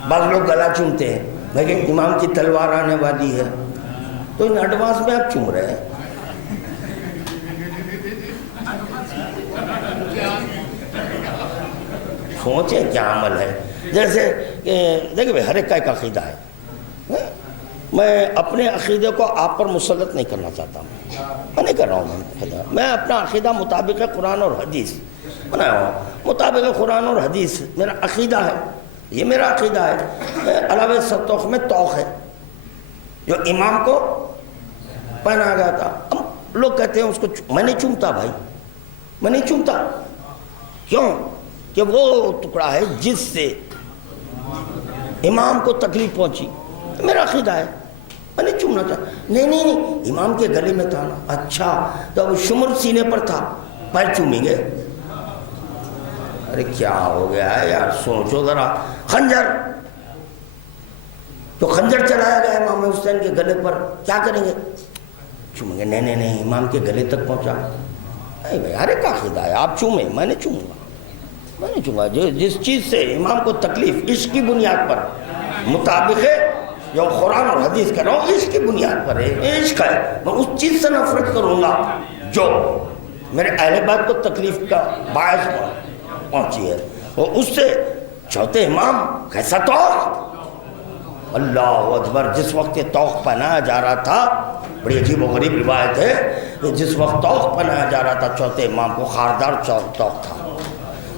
بعض لوگ گلا چومتے ہیں، لیکن امام کی تلوار آنے والی ہے تو ان ایڈوانس میں آپ چوم رہے ہیں. سوچیں کیا عمل ہے. جیسے دیکھیں بھائی، ہر ایک کا ایک عقیدہ ہے، میں اپنے عقیدے کو آپ پر مسلط نہیں کرنا چاہتا ہوں، میں نہیں کر رہا ہوں. میں اپنا عقیدہ مطابق قرآن اور حدیث بنایا ہوں، مطابق قرآن اور حدیث میرا عقیدہ ہے، یہ میرا عقیدہ ہے. علاوہ ستوخ میں توخ ہے جو امام کو پہنا گیا تھا. اب لوگ کہتے ہیں اس کو میں نہیں چومتا. بھائی میں نہیں چومتا، کیوں؟ کہ وہ ٹکڑا ہے جس سے امام کو تکلیف پہنچی. میرا عقیدہ ہے، میں نہیں چومنا چاہتا. نہیں امام کے گلے میں تھا نا. اچھا تو اب شمر سینے پر تھا، پیر چومیں گے؟ ارے کیا ہو گیا ہے یار، سوچو ذرا. خنجر تو خنجر چلایا گیا امام حسین کے گلے پر، کیا کریں گے؟ چومیں گے؟ نہیں امام کے گلے تک پہنچا. نہیں بھائی، ہر ایک عقیدہ ہے، آپ چومیں، میں نہیں چوموں گا. میں نہیں چوموں گا جس چیز سے امام کو تکلیف عشق کی بنیاد پر، مطابق جو قرآن اور حدیث کہہ رہا ہوں عشق کی بنیاد پر ہے، عشق ہے، میں اس چیز سے نفرت کروں گا جو میرے اہل بیت کو تکلیف کا باعث پہنچی ہے. اور اس سے چوتھے امام کیسا توق، اللہ اکبر. جس وقت یہ توق پہنایا جا رہا تھا، بڑی عجیب و غریب روایت ہے کہ جس وقت توق پہنایا جا رہا تھا چوتھے امام کو، خاردار توق تھا،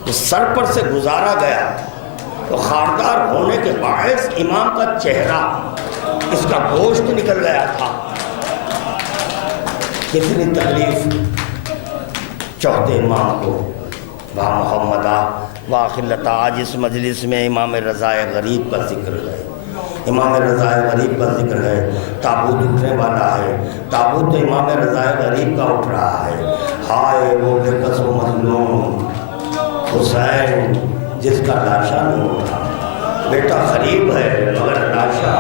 اس سر پر سے گزارا گیا تو خاردار ہونے کے باعث امام کا چہرہ، اس کا گوشت نکل گیا تھا. کتنی تکلیف چوتھے امام کو. واہ محمدہ واخلتا. آج اس مجلس میں امام رضا غریب کا ذکر ہے. امام رضا غریب کا ذکر ہے، تابوت اٹھنے والا ہے، تابوت تو امام رضا غریب کا اٹھ رہا ہے۔ ہائے وہ بے کس و مظلوم حسین جس کا لاشا نہیں اٹھا، بیٹا غریب ہے مگر لاشا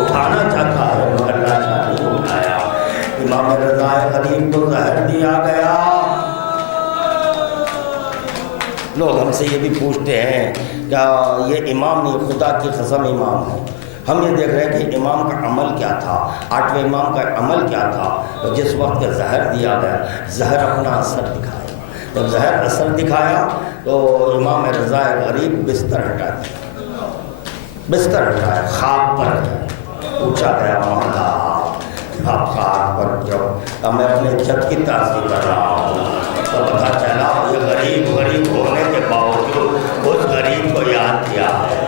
اٹھانا چاہتا ہے مگر لاشا نہیں اٹھایا۔ امام رضا غریب کو زہر دیا گیا۔ لوگ ہم سے یہ بھی پوچھتے ہیں کیا یہ امام نہیں، خدا کی قسم امام ہے۔ ہم یہ دیکھ رہے ہیں کہ امام کا عمل کیا تھا، 8ویں امام کا عمل کیا تھا۔ جس وقت زہر دیا گیا، زہر اپنا اثر دکھایا، جب زہر اثر دکھایا تو امام رضا غریب بستر ہٹا دیا، بستر ہٹایا، خاک پر پوچھا گیا مولا آپ خاک پر کیوں؟ میں اپنے جد کی تعظیم کر رہا ہوں۔ تو پتہ چلا یہ غریب ہونے کے باوجود اس غریب کو یاد کیا ہے۔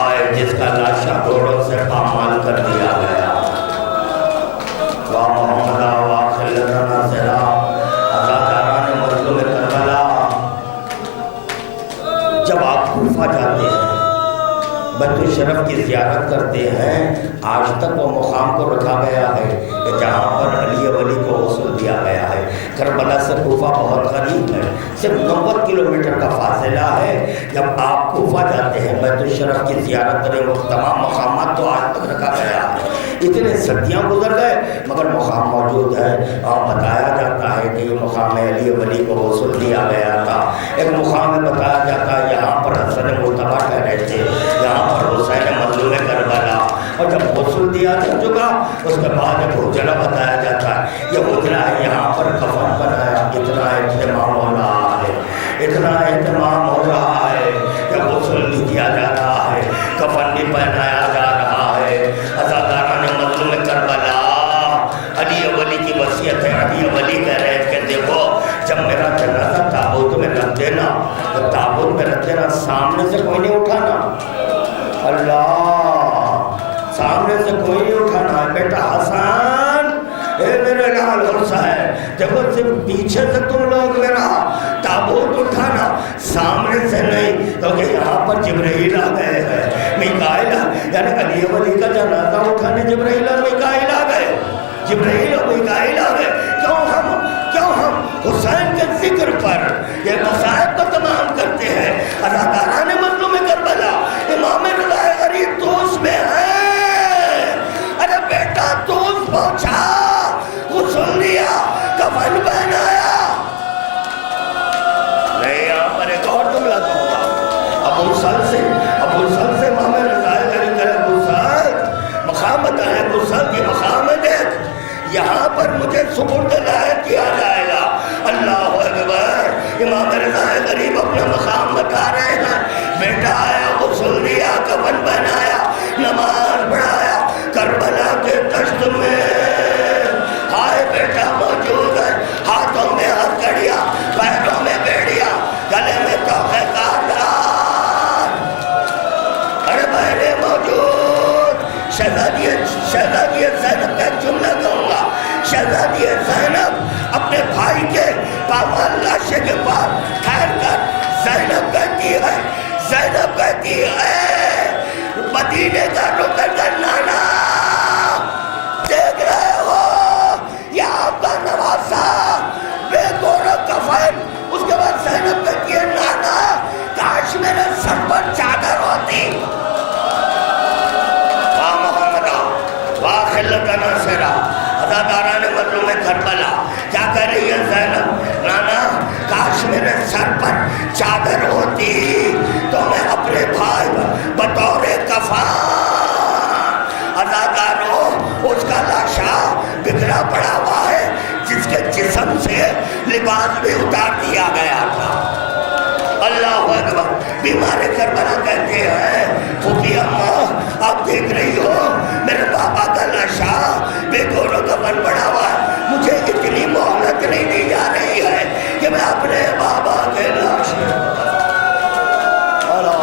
آئے جس کا لاشا گھوڑوں سے پامال کر دیا گیا۔ واہ محمدہ واہ خلدہ ناصرہ عزاداران مظلوم کربلا۔ جب آپ کوفہ جاتے ہیں، بیت الشرف کی زیارت کرتے ہیں، آج تک وہ مقام کو رکھا گیا ہے کہ جہاں پر علی ولی کو غسل دیا گیا ہے۔ کربلا سے کوفہ بہت قریب ہے، صرف 90 کلومیٹر کا فاصلہ ہے۔ جب آپ کوفہ جاتے ہیں بیت الشرف کی زیارت کریں، وہ تمام مقامات تو آج تک رکھا گیا ہے۔ اتنے صدیاں گزر گئے مگر مقام موجود ہے، اور بتایا جاتا ہے کہ یہ مقام علی ولی کو غسل دیا گیا تھا۔ ایک مقام میں بتایا جاتا ہے یہاں پر حسن مجتبیٰ ٹھہرے تھے، یہاں پر حسین مظلوم کربلا، اور جب غسل دیا جا چکا اس کے بعد ایک حجرہ بتایا جاتا ہے، یہ حجرہ ہے، یہاں پر کفن بنایا۔ اتنا اہتمام ہو رہا ہے، اتنا اہتمام ہو رہا ہے کہ غسل بھی دیا جا رہا ہے، کفن بھی پہنایا جا رہا ہے۔ عزاداران مظلوم کربلا، علی ولی کی وصیت ہے۔ علی ولی کہہ رہے ہیں کہ دیکھو جب میرا جنازہ تابوت میں رکھ دینا تو تابوت میں رکھ دینا، سامنے سے کوئی نہیں اٹھانا، اللہ سامنے سے کوئی نہیں اٹھانا ہے۔ بیٹا حسن، اے میرے لال حسین، دیکھو صرف پیچھے سے تم لوگ میرا تابوت اٹھانا، سامنے سے نہیں، کیونکہ یہاں پر جبرائیل آ گئے ہیں، میکائیل، یعنی علی ولی کا جنازہ اٹھانے جبرائیل اور میکائیل آ گئے، جبرائیل اور میکائیل آ گئے۔ کیوں ہم حسین کے ذکر پر یہ مصائب کو تمام کرتے ہیں؟ عزاداران مظلوم کربلا، امام رضا غریب تو اس میں ہے۔ ارے بیٹا تو اس پہنچا، غسل لیا، کفن پہنایا۔ میں یہاں پر ایک اور جملہ کہوں گا، ابو سل سے امام رضا غریب کرے ابو سل مقام بتایا، ابو سل کی مقام ہے، دیکھ یہاں پر مجھے سپرد لائق کیا جائے گا۔ اللہ اکبر، امام رضا غریب اپنا مقام بتا رہے ہیں۔ بیٹا آیا، غسل دیا، کفن پہنایا، نماز پڑھایا، کربلا کے دشت میں ہائے بیٹا موجود ہے، ہاتھوں میں ہتھکڑیاں، پیروں میں بیڑیاں، گلے میں توقع کاٹار، ارے بہرے موجود۔ شہزادی زینب کا جملہ کہوں گا، شہزادی زینب اپنے بھائی کے پامال لاشے کے پاس ٹھہر کر زینب کہتی ہے مدینے کا رکن کا نانا، دیکھ رہے ہو یہ آپ کا نواسا بے گور و کفن۔ اس کے بعد زینب کہتی ہے نانا کاش میرے سر پر چادر ہوتی۔ خلدہ ناصرہ عزاداران مظلوم کربلا، کیا کہہ رہی ہے زینب؟ نانا کاش میرے سر پر چادر ہوتی تو میں اپنے بھائی بطور کفن۔ عزاداروں، اس کا لاشا بکھرا پڑا ہوا ہے، جس کے جسم سے لباس بھی اتار دیا گیا تھا۔ اللہ اکبر۔ بیمار کربلا کہتے ہیں پھوپھی اماں آپ دیکھ رہی ہو میرے بابا کا لاشا بے گور و کفن پڑا ہوا ہے، مجھے اتنی مہلت نہیں دی جا رہی ہے کہ میں اپنے بابا کے لاشے اللہ